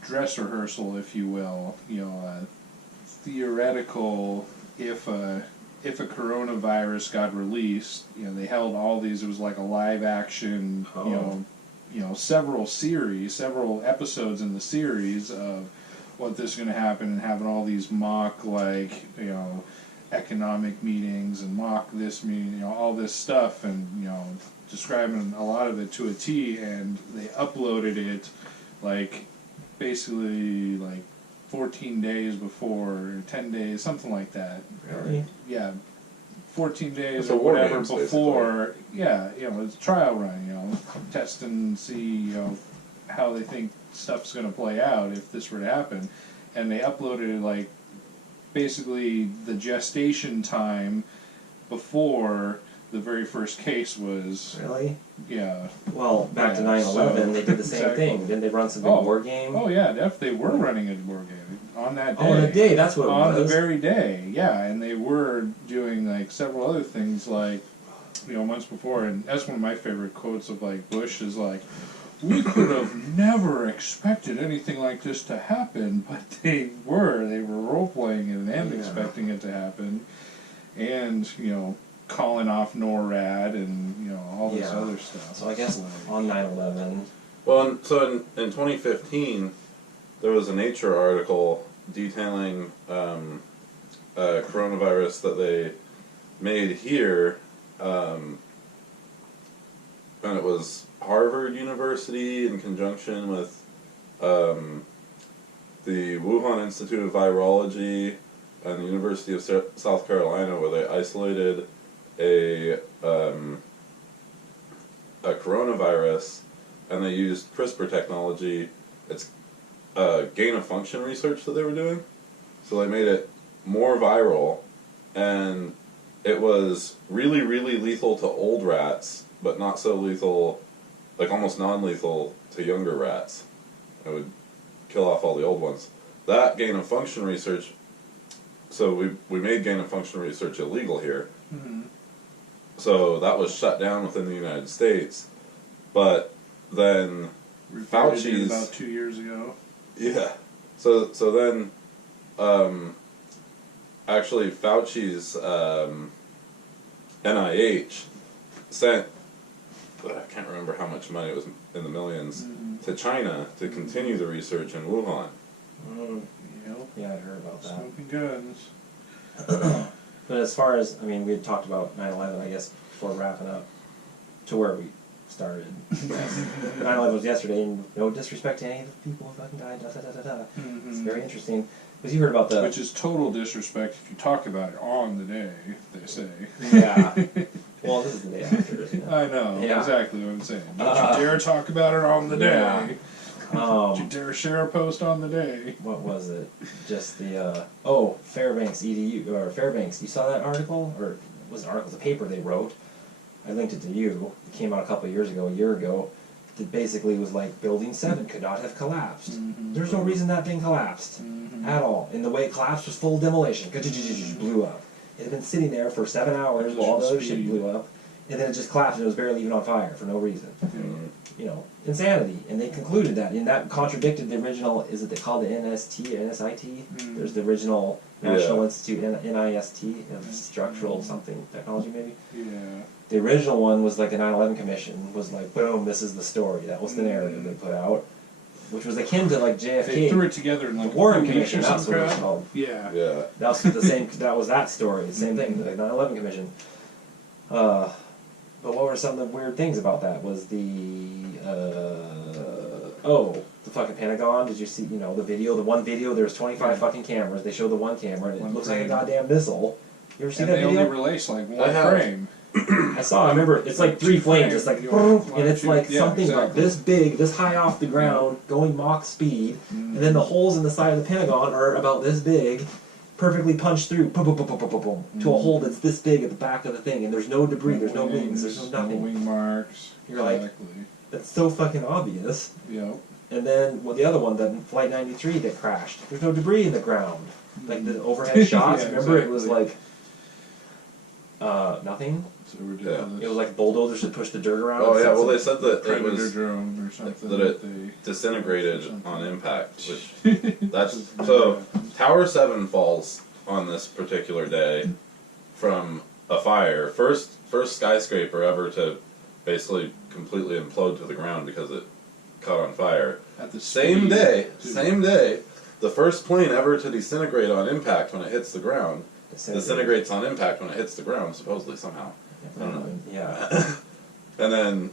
dress rehearsal, if you will. Theoretical if a coronavirus got released. They held all these. It was like a live action. Several episodes in the series of what this is going to happen, and having all these mock economic meetings and mock this meeting, all this stuff, and describing a lot of it to a T, and they uploaded it basically 14 days before, or 10 days, something like that. Really? Yeah. 14 days It's a or war whatever games, before, it's a trial run, test and see, how they think stuff's going to play out if this were to happen. And they uploaded it basically the gestation time before the very first case was. Really? Yeah. Well, back to 9/11, they did the same Exactly. thing. Didn't they run some big war game? Oh yeah, they were running a war game on that day. Oh, on the day, that's what it on was. the very day, yeah, and they were doing several other things months before, and that's one of my favorite quotes of Bush is we could have never expected anything like this to happen, but they were role playing it and expecting it to happen, and calling off NORAD and all this other stuff. So I guess on 9/11. Well, so in 2015, there was a Nature article detailing a coronavirus that they made here, and it was Harvard University in conjunction with the Wuhan Institute of Virology and the University of South Carolina, where they isolated a coronavirus, and they used CRISPR technology. It's gain of function research that they were doing. So they made it more viral, and it was really, really lethal to old rats, but not so lethal, almost non-lethal to younger rats. It would kill off all the old ones. That gain of function research, so we made gain of function research illegal here. Mm-hmm. So that was shut down within the United States. But then Fauci's about 2 years ago. Yeah. So then actually Fauci's NIH sent, I can't remember how much money, it was in the millions, to China to continue the research in Wuhan. Yeah, I heard about that. Smoking guns. But as far as, we had talked about 9/11, I guess, before wrapping up, to where we started. 9/11 was yesterday, and no disrespect to any of the people who fucking died, Mm-hmm. It's very interesting. Because you heard about the... Which is total disrespect if you talk about it on the day, they say. Yeah. Well, this is the day after, isn't it? I know, Yeah. exactly what I'm saying. Don't you dare talk about it on the day. Yeah. Don't you dare share a post on the day. What was it? Just the Fairbanks EDU or Fairbanks. You saw that article, or was an article, it was a paper they wrote. I linked it to you. It came out a year ago. That basically was like Building 7 could not have collapsed. There's no reason that thing collapsed at all. And the way it collapsed was full demolition. Blew up. It had been sitting there for 7 hours while all the other shit blew up, and then it just collapsed and it was barely even on fire for no reason. You know, insanity. And they concluded that, and that contradicted the original. Is it they called it NST or NSIT? There's the original National Institute, NIST, of Structural something technology maybe. Yeah. The original one was like the 9/11 Commission was like, boom, this is the story. That was the narrative they put out, which was akin to like JFK. They threw it together in like the Warren a week Commission. or That's some what it was crap. called. Yeah. Yeah. That was the same. That was that story. The same thing. The 9/11 Commission. But what were some of the weird things about that? Was the fucking Pentagon. Did you see? You know the video. The one video. There's 25 fucking cameras. They showed the one camera. And it looks like a goddamn missile. You ever see And that they video? only released like one I have. frame. I saw. I remember. It's like 3 flames. It's like, and it's like something like this big, this high off the ground, going Mach speed, and then the holes in the side of the Pentagon are about this big, perfectly punched through, boom, boom, boom, boom, boom, boom, boom, to a hole that's this big at the back of the thing, and there's no debris, there's no wings, there's no nothing. No wing marks. You're like, Exactly. That's so fucking obvious. Yep. And then, well, the other one, the Flight 93 that crashed, there's no debris in the ground. Like the overhead shots, Yeah, remember? It was exactly. like, nothing. So ridiculous. It was like bulldozers that pushed the dirt around. Oh and yeah, said well they some- said that it Predator was drone or something. that it they disintegrated something. on impact, which that's so. Tower 7 falls on this particular day from a fire. First skyscraper ever to basically completely implode to the ground because it caught on fire. At the Same speed, day, too. same day, the first plane ever to disintegrate on impact when it hits the ground. Disintegrates on impact when it hits the ground, supposedly somehow. I don't know. Yeah. And then,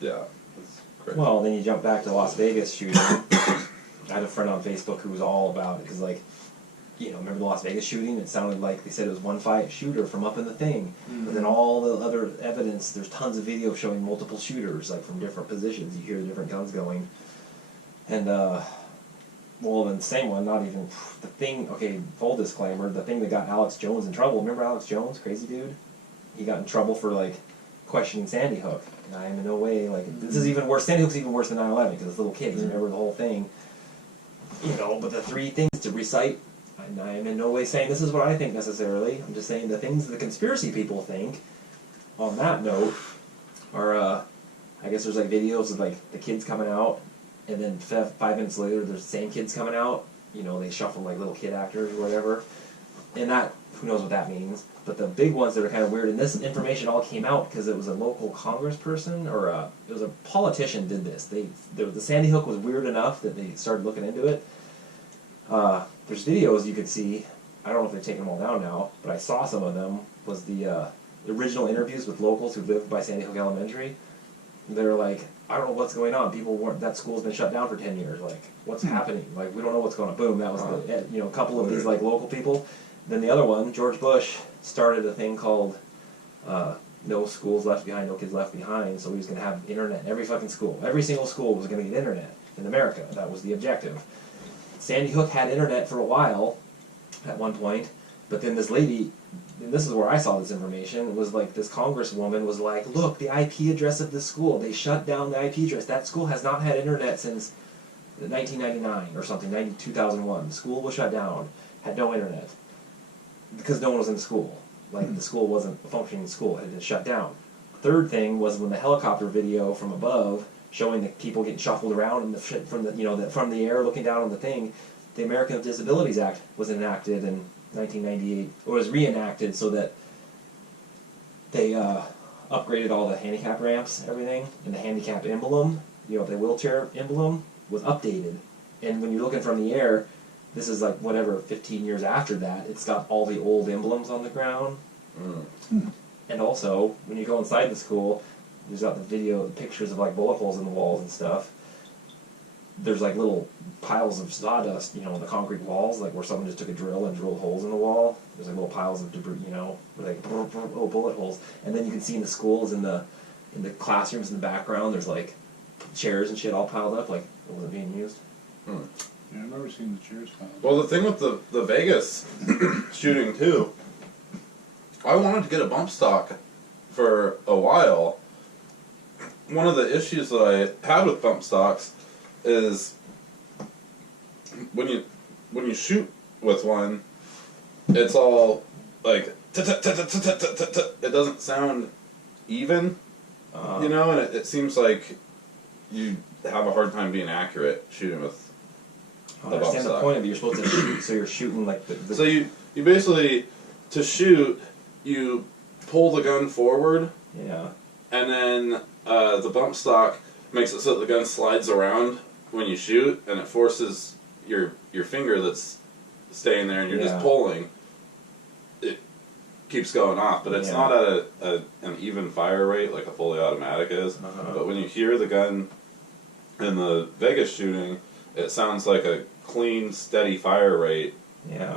yeah, it's crazy. Well, then you jump back to the Las Vegas shooting. I had a friend on Facebook who was all about it because, like, you know, remember the Las Vegas shooting? It sounded like they said it was one shooter from up in the thing. But then all the other evidence, there's tons of video showing multiple shooters, like from different positions. You hear different guns going. And, well, then the same one, not even the thing. Okay, full disclaimer: the thing that got Alex Jones in trouble. Remember Alex Jones, crazy dude? He got in trouble for like questioning Sandy Hook. And I am in no way like this is even worse. Sandy Hook's even worse than 9/11 because it's little kids. Remember the whole thing. You know, but the three things to recite. And I am in no way saying this is what I think necessarily. I'm just saying the things the conspiracy people think. On that note, are I guess there's like videos of like the kids coming out. And then 5 minutes later, there's the same kids coming out. You know, they shuffle like little kid actors or whatever. And that, who knows what that means. But the big ones that are kind of weird, and this information all came out because it was a local congressperson, or it was a politician did this. The Sandy Hook was weird enough that they started looking into it. There's videos you could see. I don't know if they've taken them all down now, but I saw some of them. Was the original interviews with locals who lived by Sandy Hook Elementary. They're like, I don't know what's going on. People weren't. That school's been shut down for 10 years. Like, what's happening? Like, we don't know what's going on. Boom. That was a couple of these like local people. Then the other one, George Bush started a thing called No Schools Left Behind, No Kids Left Behind. So he was going to have internet in every fucking school. Every single school was going to get internet in America. That was the objective. Sandy Hook had internet for a while, at one point, but then this lady. And this is where I saw this information. It was like this congresswoman was like, look, the IP address of this school. They shut down the IP address. That school has not had internet since 1999 or something, 2001. The school was shut down, had no internet. Because no one was in the school. Like, the school wasn't a functioning school. It had been shut down. Third thing was when the helicopter video from above, showing the people getting shuffled around and the shit from the air looking down on the thing, the Americans with Disabilities Act was enacted in 1998, or was reenacted so that they upgraded all the handicap ramps, everything, and the handicap emblem, the wheelchair emblem, was updated. And when you're looking from the air, this is like whatever, 15 years after that, it's got all the old emblems on the ground. And also, when you go inside the school, there's got the pictures of like bullet holes in the walls and stuff. There's like little piles of sawdust, in the concrete walls, like where someone just took a drill and drilled holes in the wall. There's like little piles of debris, like bullet holes. And then you can see in the schools, in the classrooms in the background, there's like chairs and shit all piled up, like it wasn't being used. Yeah, I remember seeing the chairs piled. Well, the thing with the Vegas shooting too, I wanted to get a bump stock for a while. One of the issues that I had with bump stocks is when you shoot with one, it's all like it doesn't sound even, you know, and it seems like you have a hard time being accurate shooting with. I understand the point of it. You're supposed to shoot, so you're shooting like the So you basically, to shoot, you pull the gun forward, yeah. and then the bump stock makes it so that the gun slides around when you shoot, and it forces your finger that's staying there, and you're just pulling. It keeps going off, but it's not at an even fire rate like a fully automatic is. But when you hear the gun in the Vegas shooting, it sounds like a clean, steady fire rate,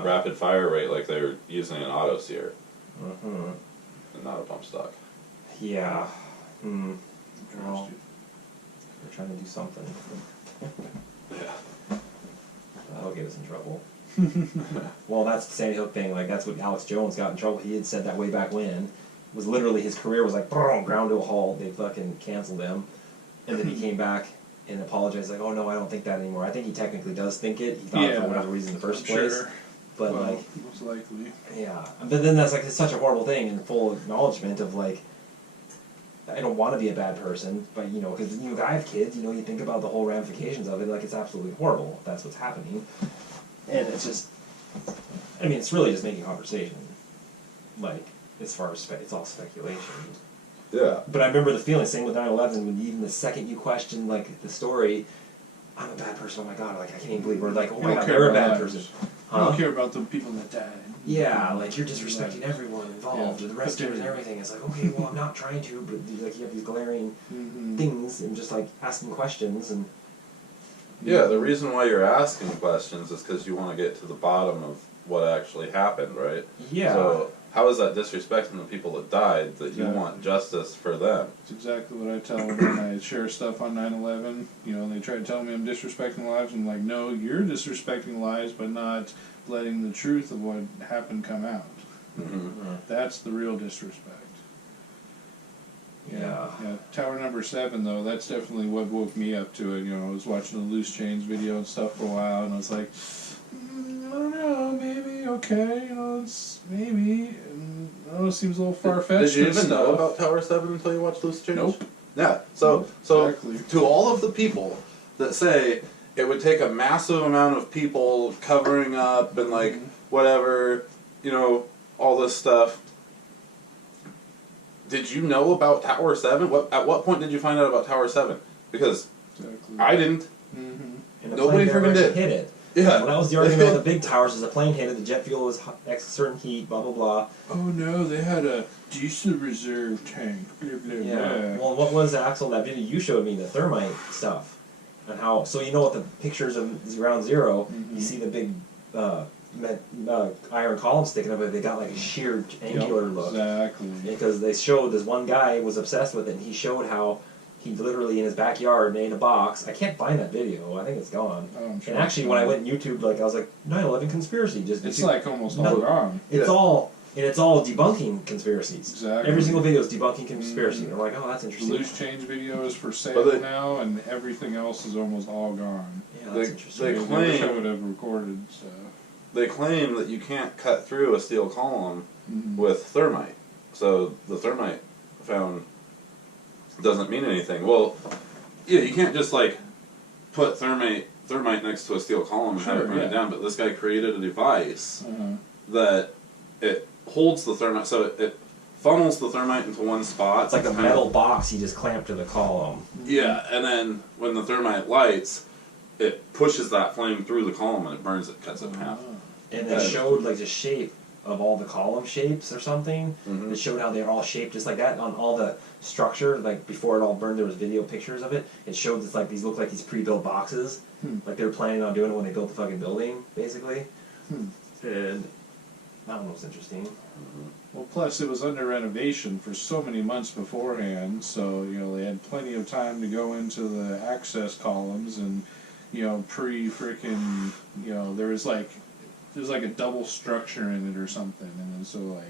rapid fire rate, like they're using an auto sear, and not a pump stock. Yeah. Well, we're trying to do something. Yeah. That'll get us in trouble. Well, that's the Sandy Hook thing. Like, that's what Alex Jones got in trouble. He had said that way back when. It was literally his career was like, boom, ground to a halt. They fucking canceled him. And then he came back and apologized, like, oh no, I don't think that anymore. I think he technically does think it. He thought it for whatever reason in the first place. Sure. But, well, like, most likely. yeah. But then that's like, it's such a horrible thing and full acknowledgement of, like, I don't want to be a bad person, but, you know, because, you know, I have kids, you know, you think about the whole ramifications of it, like, it's absolutely horrible if that's what's happening. And it's just, I mean, it's really just making conversation. Like, as far as, it's all speculation. Yeah. But I remember the feeling, same with 9/11, when even the second you question, like, the story, I'm a bad person, oh my god, like, I can't even believe we're like, oh my god, they're a bad person. I don't care about the people that died. Yeah, like, you're disrespecting everyone involved, the rescuers and everything. It's like, okay, well, I'm not trying to, but, like, you have these glaring things and just, like, asking questions and... Yeah, the reason why you're asking questions is because you want to get to the bottom of what actually happened, right? Yeah. So how is that disrespecting the people that died that you want justice for them? It's exactly what I tell them when I share stuff on 9/11. You know, they try to tell me I'm disrespecting lives. I'm like, no, you're disrespecting lives by not letting the truth of what happened come out. That's the real disrespect. Yeah. Tower number 7, though, that's definitely what woke me up to it. You know, I was watching the Loose Change video and stuff for a while, and I was like, I don't know, maybe, okay, you know, it's maybe, and, I don't know, it seems a little far-fetched. Did you even stuff. know about Tower 7 until you watched Loose Change? Nope. Yeah, so Exactly. to all of the people that say it would take a massive amount of people covering up and, like, whatever, you know, all this stuff, did you know about Tower 7? At what point did you find out about Tower 7? Because I didn't. And the Nobody plane freaking never did. hit it. Yeah. When I was the argument about the big towers, is the plane hit it, the jet fuel was X certain heat, blah blah blah. Oh no, they had a diesel reserve tank. Blah, blah, Yeah. blah. Well, what was Axel that video you showed me, the thermite stuff, and how? So you know what the pictures of Ground Zero, you see the big iron column sticking up, but they got like a sheared angular look. Exactly. Because they showed this one guy was obsessed with it, and he showed how he literally in his backyard made a box. I can't find that video. I think it's gone. Oh, I'm sure And actually, when I went on YouTube, like I was like 9/11 conspiracy. Just It's YouTube. like almost all No. gone. It's all debunking conspiracies. Exactly. Every single video is debunking conspiracy. And they're like, oh, that's The interesting. Loose Change video is for sale But they- now, and everything else is almost all gone. Yeah, that's They interesting. I wish claim- I would have recorded stuff. They claim that you can't cut through a steel column Mhm. with thermite. So the thermite found doesn't mean anything. Well, yeah, you can't just like put thermite next to a steel column and have it Sure, run it yeah. down. But this guy created a device Uh-huh. that it holds the thermite, so it funnels the thermite into one spot. It's like a metal box you just clamp to the column. Yeah, and then when the thermite lights, it pushes that flame through the column and it burns it, cuts it in half. And it showed like the shape of all the column shapes or something. Mhm. It showed how they're all shaped just like that on all the structure. Like before it all burned, there was video pictures of it. It showed this like these look like these pre-built boxes. Like they were planning on doing it when they built the fucking building, basically. And that one was interesting. Well, plus it was under renovation for so many months beforehand, so you know they had plenty of time to go into the access columns and pre-freaking, there's like a double structure in it or something, and then so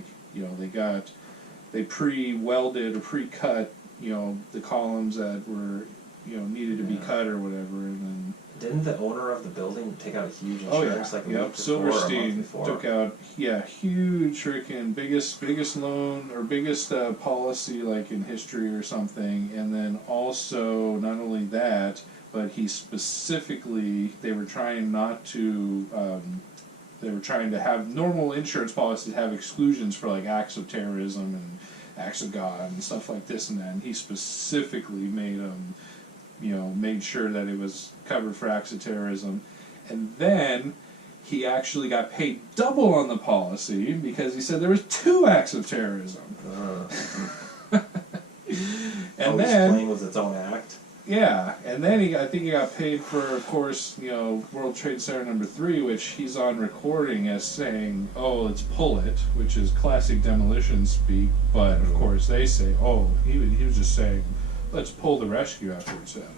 they pre-welded or pre-cut, the columns that were, needed to be cut or whatever, and then. Didn't the owner of the building take out a huge Oh insurance yeah, like a week yep. before or a month Silverstein before? took out huge freaking biggest loan or biggest policy like in history or something, and then also not only that, but he specifically they were trying to have normal insurance policies have exclusions for like acts of terrorism and acts of God and stuff like this and that, and he specifically made made sure that it was covered for acts of terrorism. And then he actually got paid double on the policy because he said there was 2 acts of terrorism. And each plane was its own act. Yeah, and then I think he got paid for, of course, World Trade Center number 3, which he's on recording as saying, "Oh, let's pull it," which is classic demolition speak. But of course, they say, "Oh, he was just saying, let's pull the rescue efforts out of."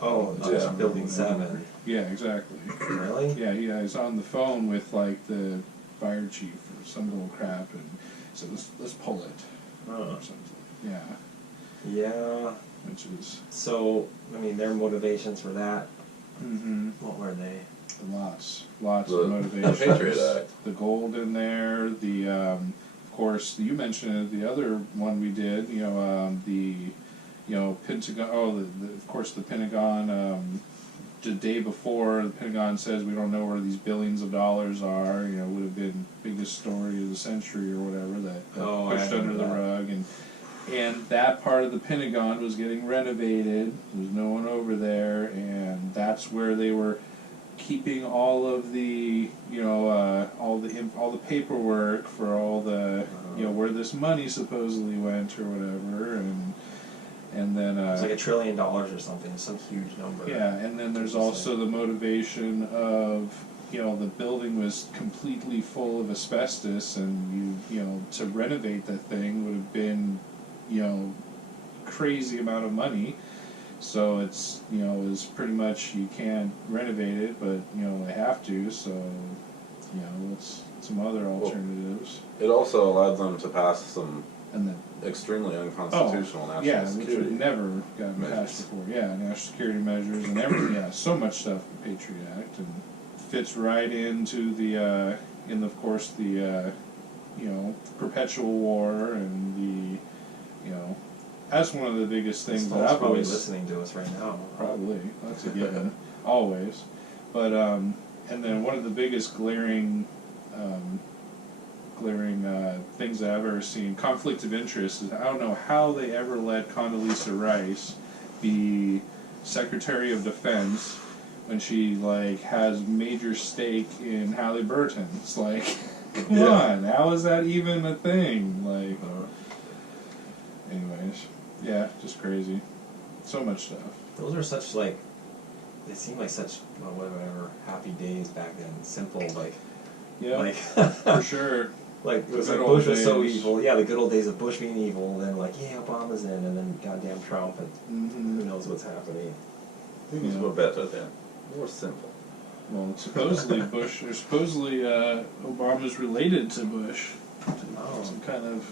Oh, just Building 7. Yeah, exactly. Really? Yeah, he's on the phone with like the fire chief or some little crap, and so let's pull it or something. Yeah. Yeah. Which is So, I mean, their motivations for that, mm-hmm. what were they? lots The of motivations. Patriot Act. The gold in there. The of course you mentioned it, the other one we did. Pentagon. Oh, of course the Pentagon. The day before, the Pentagon says we don't know where these billions of dollars are. Would have been biggest story of the century or whatever that pushed under the rug, and that part of the Pentagon was getting renovated. There's no one over there, and that's where they were keeping all of the all the paperwork for all the where this money supposedly went or whatever, and then It's like $1 trillion or something, some huge number. yeah, and then there's also the motivation of the building was completely full of asbestos, and to renovate that thing would have been crazy amount of money. So it's it's pretty much you can't renovate it, but they have to. So it's some other alternatives. It also allowed them to pass some And then extremely unconstitutional national which security would never gotten measures. passed before. Yeah, national security measures and everything. Yeah, so much stuff in the Patriot Act, and fits right into the of course the perpetual war and the that's one of the biggest things that I've probably always listening to us right now. probably that's a given always, but and then one of the biggest glaring things that I've ever seen, conflict of interest, is I don't know how they ever let Condoleezza Rice be Secretary of Defense when she has major stake in Halliburton. It's like, come on, how is that even a thing? Anyways, yeah, just crazy. So much stuff. Those are such they seem like such whatever happy days back then. Simple, Yeah, for sure. It was The good Bush old was so days. evil. Yeah, the good old days of Bush being evil. Then Obama's in, and then goddamn Trump, and who knows what's happening. Things were better then. More simple. Well, supposedly Obama's related to Bush. Oh. Some kind of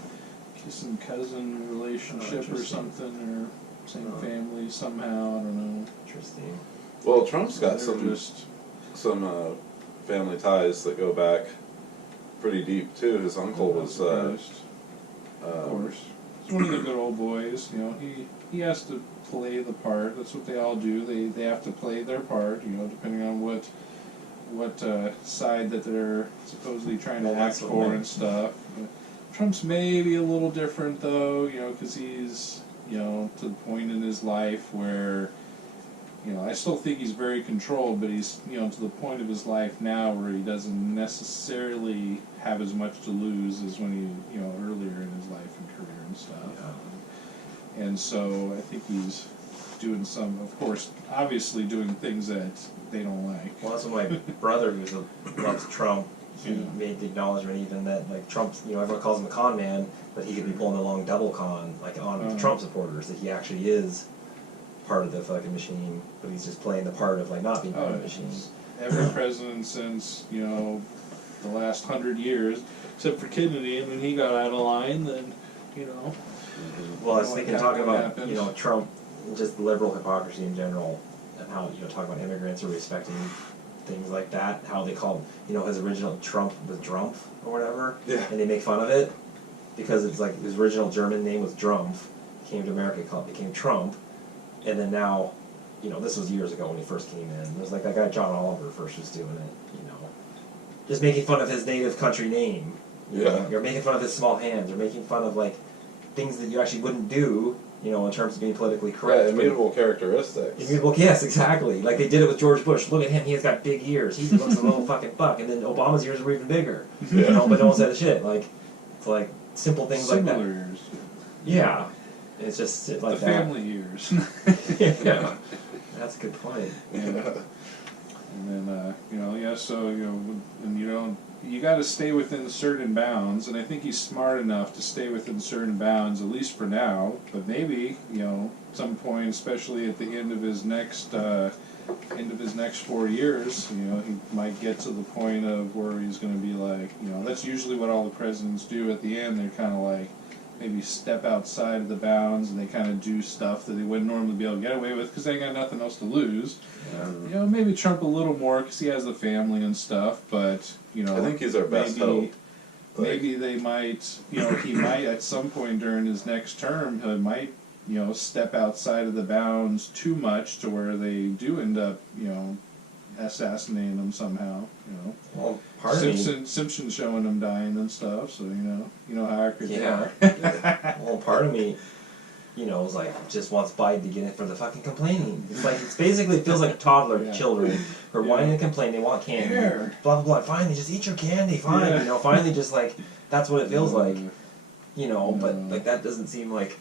kissing cousin relationship or interesting. something, or same family somehow. I don't know. Interesting. Well, Trump's got They're some just family ties that go back pretty deep too. His uncle was of course. He's one of the good old boys. He has to play the part. That's what they all do. They have to play their part. Depending on what side that they're supposedly trying to Well, act that's what for made- and stuff. Trump's maybe a little different though. Because he's to the point in his life where. I still think he's very controlled, but he's, to the point of his life now where he doesn't necessarily have as much to lose as when he, earlier in his life and career and stuff. Yeah. And so I think he's doing some, of course, obviously doing things that they don't like. Well, that's what my brother, who loves Trump, he Yeah. made the acknowledgement even that Trump's, everyone calls him a con man, but he could be pulling a long double con, on the Trump supporters, that he actually is, part of the fucking machine, but he's just playing the part of like not being part of the machine. Every president since, you know, the last 100 years, except for Kennedy, and when he got out of line, then, you know. Well, I was thinking, talking about, happens. you know, Trump, just liberal hypocrisy in general, and how, you know, talk about immigrants or respecting things like that, how they call, you know, his original Trump was Drumpf or whatever, Yeah. and they make fun of it, because it's like his original German name was Drumpf, came to America, became Trump, and then now, you know, this was years ago when he first came in, it was like that guy John Oliver first was doing it, you know, just making fun of his native country name. You know, Yeah. you're making fun of his small hands, you're making fun of, like, things that you actually wouldn't do, you know, in terms of being politically correct. Yeah, immutable characteristics. Immutable, yes, exactly. Like they did it with George Bush. Look at him, he has got big ears. He looks a little fucking fuck. And then Obama's ears were even bigger. You know, but no one said a shit. Like, it's like simple things like that. Similar years. Yeah. And it's just shit like The that. family years. Yeah. That's a good point. And then, you know, yeah, so, you know, and you don't, you got to stay within certain bounds, and I think he's smart enough to stay within certain bounds, at least for now, but maybe, you know, some point, especially at the end of his next 4 years, you know, he might get to the point of where he's going to be like, you know, that's usually what all the presidents do at the end, they're kind of like, maybe step outside of the bounds and they kind of do stuff that they wouldn't normally be able to get away with because they got nothing else to lose. You know, maybe Trump a little more because he has the family and stuff, but, you know, I think he's our best hope. Maybe they might, you know, he might at some point during his next term, he might, you know, step outside of the bounds too much to where they do end up, you know, assassinating him somehow, you know. Well, part of me... Simpson showing him dying and stuff, so you know how accurate they Yeah. are. Well, part of me, you know, is like, just wants Biden to get it for the fucking complaining. It's like, it's basically, it feels like toddler children who are whining and complaining, they want candy, blah, blah, blah. Finally, just eat your candy, fine, you know, finally just like, that's what it feels like, you know, but like that doesn't seem like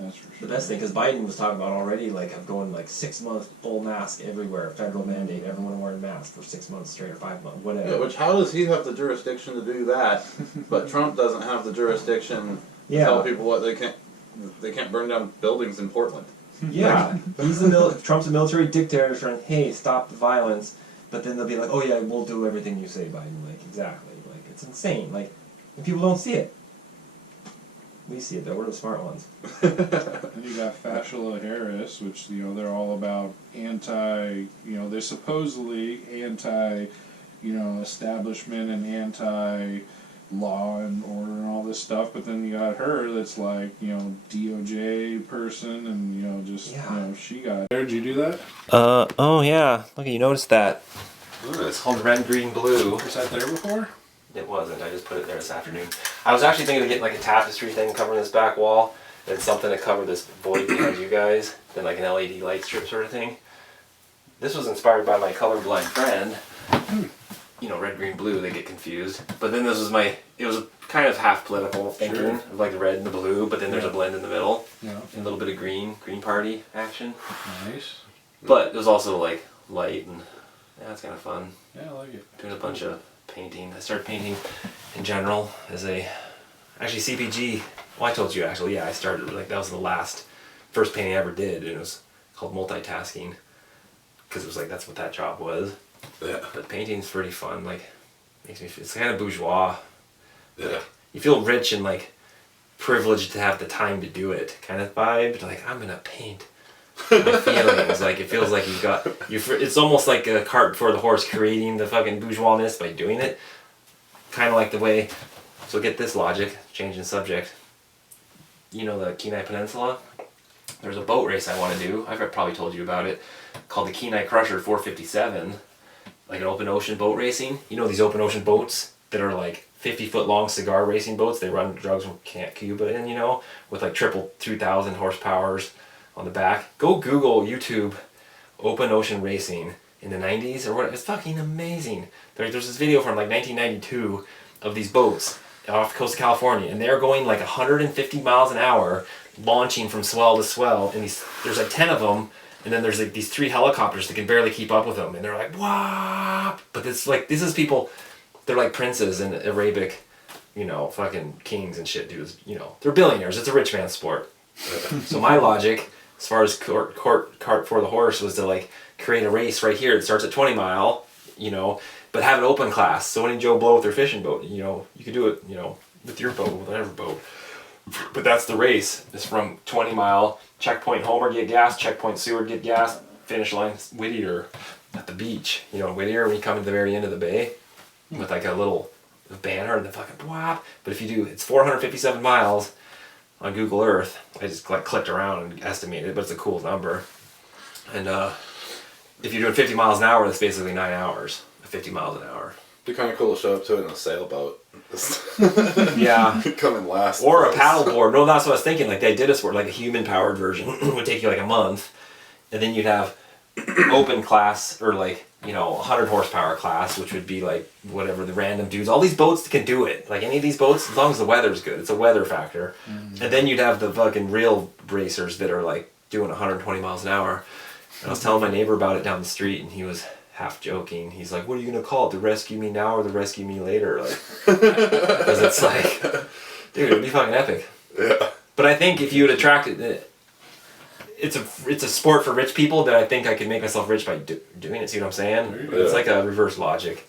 That's for sure. the best thing, because Biden was talking about already, like, of going like 6 months full mask everywhere, federal mandate, everyone wearing masks for 6 months straight or 5 months, whatever. Yeah, which how does he have the jurisdiction to do that? But Trump doesn't have the jurisdiction to tell people what they can't burn down buildings in Portland. Yeah, he's Trump's a military dictator trying, hey, stop the violence, but then they'll be like, oh yeah, we'll do everything you say, Biden. Like, exactly. Like, it's insane. Like, and people don't see it. We see it though. We're the smart ones. And you got Fasciola Harris, which, you know, they're all about you know, they're supposedly anti, you know, establishment and anti law and order and all this stuff, but then you got her that's like, you know, DOJ person, and, you know, just, you know, she got... Did you do that? Oh yeah. Look, you noticed that. It's called red, green, blue. Was that there before? It wasn't. I just put it there this afternoon. I was actually thinking of getting like a tapestry thing covering this back wall, and something to cover this void behind you guys, then like an LED light strip sort of thing. This was inspired by my colorblind friend. You know, red, green, blue, they get confused. But then this was it was kind of half political thinking, of like the red and the blue, but then there's a blend in the middle. Yeah. And a little bit of green party action. Nice. But it was also like light, and yeah, it's kind of fun. Yeah, I like it. Doing a bunch of painting. I started painting in general as actually CPG. Well, I told you actually, yeah, I started, like, that was the first painting I ever did, and it was called multitasking, because it was like, that's what that job was. Yeah. But painting's pretty fun, like, makes me feel, it's kind of bourgeois. Yeah. Like, you feel rich and, like, privileged to have the time to do it, kind of vibe. Like, I'm gonna paint my feelings. Like, it feels like it's almost like a cart before the horse, creating the fucking bourgeoisness by doing it. Kind of like the way, so get this logic, changing subject. You know the Kenai Peninsula? There's a boat race I want to do. I've probably told you about it, called the Kenai Crusher 457. Like an open ocean boat racing. You know these open ocean boats that are like 50-foot long cigar racing boats? They run drugs from Cuba in, you know, with like triple 2,000 horsepowers on the back. Go Google YouTube open ocean racing in the 90s or what. It's fucking amazing. There's this video from like 1992 of these boats off the coast of California, and they're going like 150 miles an hour, launching from swell to swell, and there's like 10 of them, and then there's like these 3 helicopters that can barely keep up with them, and they're like, wah! But it's like, this is people, they're like princes and Arabic, you know, fucking kings and shit, dudes, you know, they're billionaires. It's a rich man's sport. So my logic as far as cart for the horse was to like create a race right here that starts at 20 mile, you know, but have an open class. So when Joe blow with their fishing boat, you know, you could do it, you know, with your boat, with whatever boat. But that's the race. It's from 20 mile, checkpoint Homer, get gas, checkpoint Seward, get gas, finish line Whittier at the beach. You know, Whittier, when you come to the very end of the bay with like a little banner and the fucking whap. But if you do, it's 457 miles on Google Earth. I just like clicked around and estimated it, but it's a cool number. And if you're doing 50 miles an hour, that's basically 9 hours, 50 miles an hour. It'd be kind of cool to show up to it in a sailboat. Yeah. Come in last. Or a paddleboard. No, that's what I was thinking. Like they did a sport, like a human-powered version would take you like a month, and then you'd have open class or like, you know, 100 horsepower class, which would be like whatever the random dudes. All these boats can do it. Like any of these boats, as long as the weather's good, it's a weather factor. And then you'd have the fucking real racers that are like doing 120 miles an hour. And I was telling my neighbor about it down the street, and he was half joking. He's like, "What are you gonna call it? The rescue me now or the rescue me later?" Like, because it's like, dude, it'd be fucking epic. Yeah. But I think if you would attract it, it's a sport for rich people that I think I could make myself rich by doing it. See what I'm saying? Yeah. It's like a reverse logic.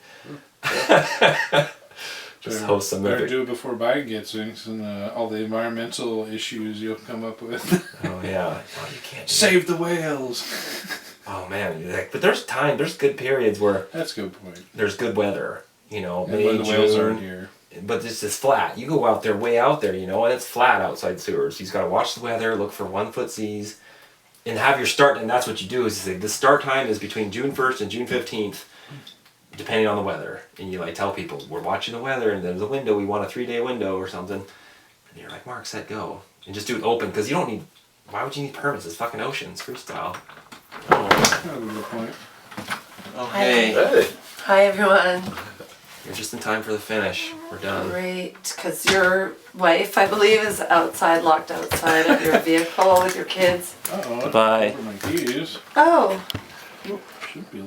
Just host some Better epic. do it before Biden gets in, and all the environmental issues you'll come up with. Oh yeah. Oh, you can't. Save the whales. Oh man, like, but there's good periods where That's a good point. there's good weather. You know, And May, when the whales June. aren't here. But it's just flat. You go out there, way out there, you know, and it's flat outside Seward. So you just got to watch the weather, look for 1 foot seas, and have your start. And that's what you do is you say the start time is between June 1st and June 15th, depending on the weather. And you like tell people we're watching the weather, and there's a window. We want a 3-day window or something. And you're like, Mark, set, go, and just do it open because you don't need. Why would you need permits? It's fucking ocean. It's freestyle. Oh, That's a good point. hey, Hey. Hi everyone. you're just in time for the finish. We're done. Great, because your wife, I believe, is outside, locked outside of your vehicle with your kids. Uh-oh. Goodbye. Over my keys. Oh, Should be locked.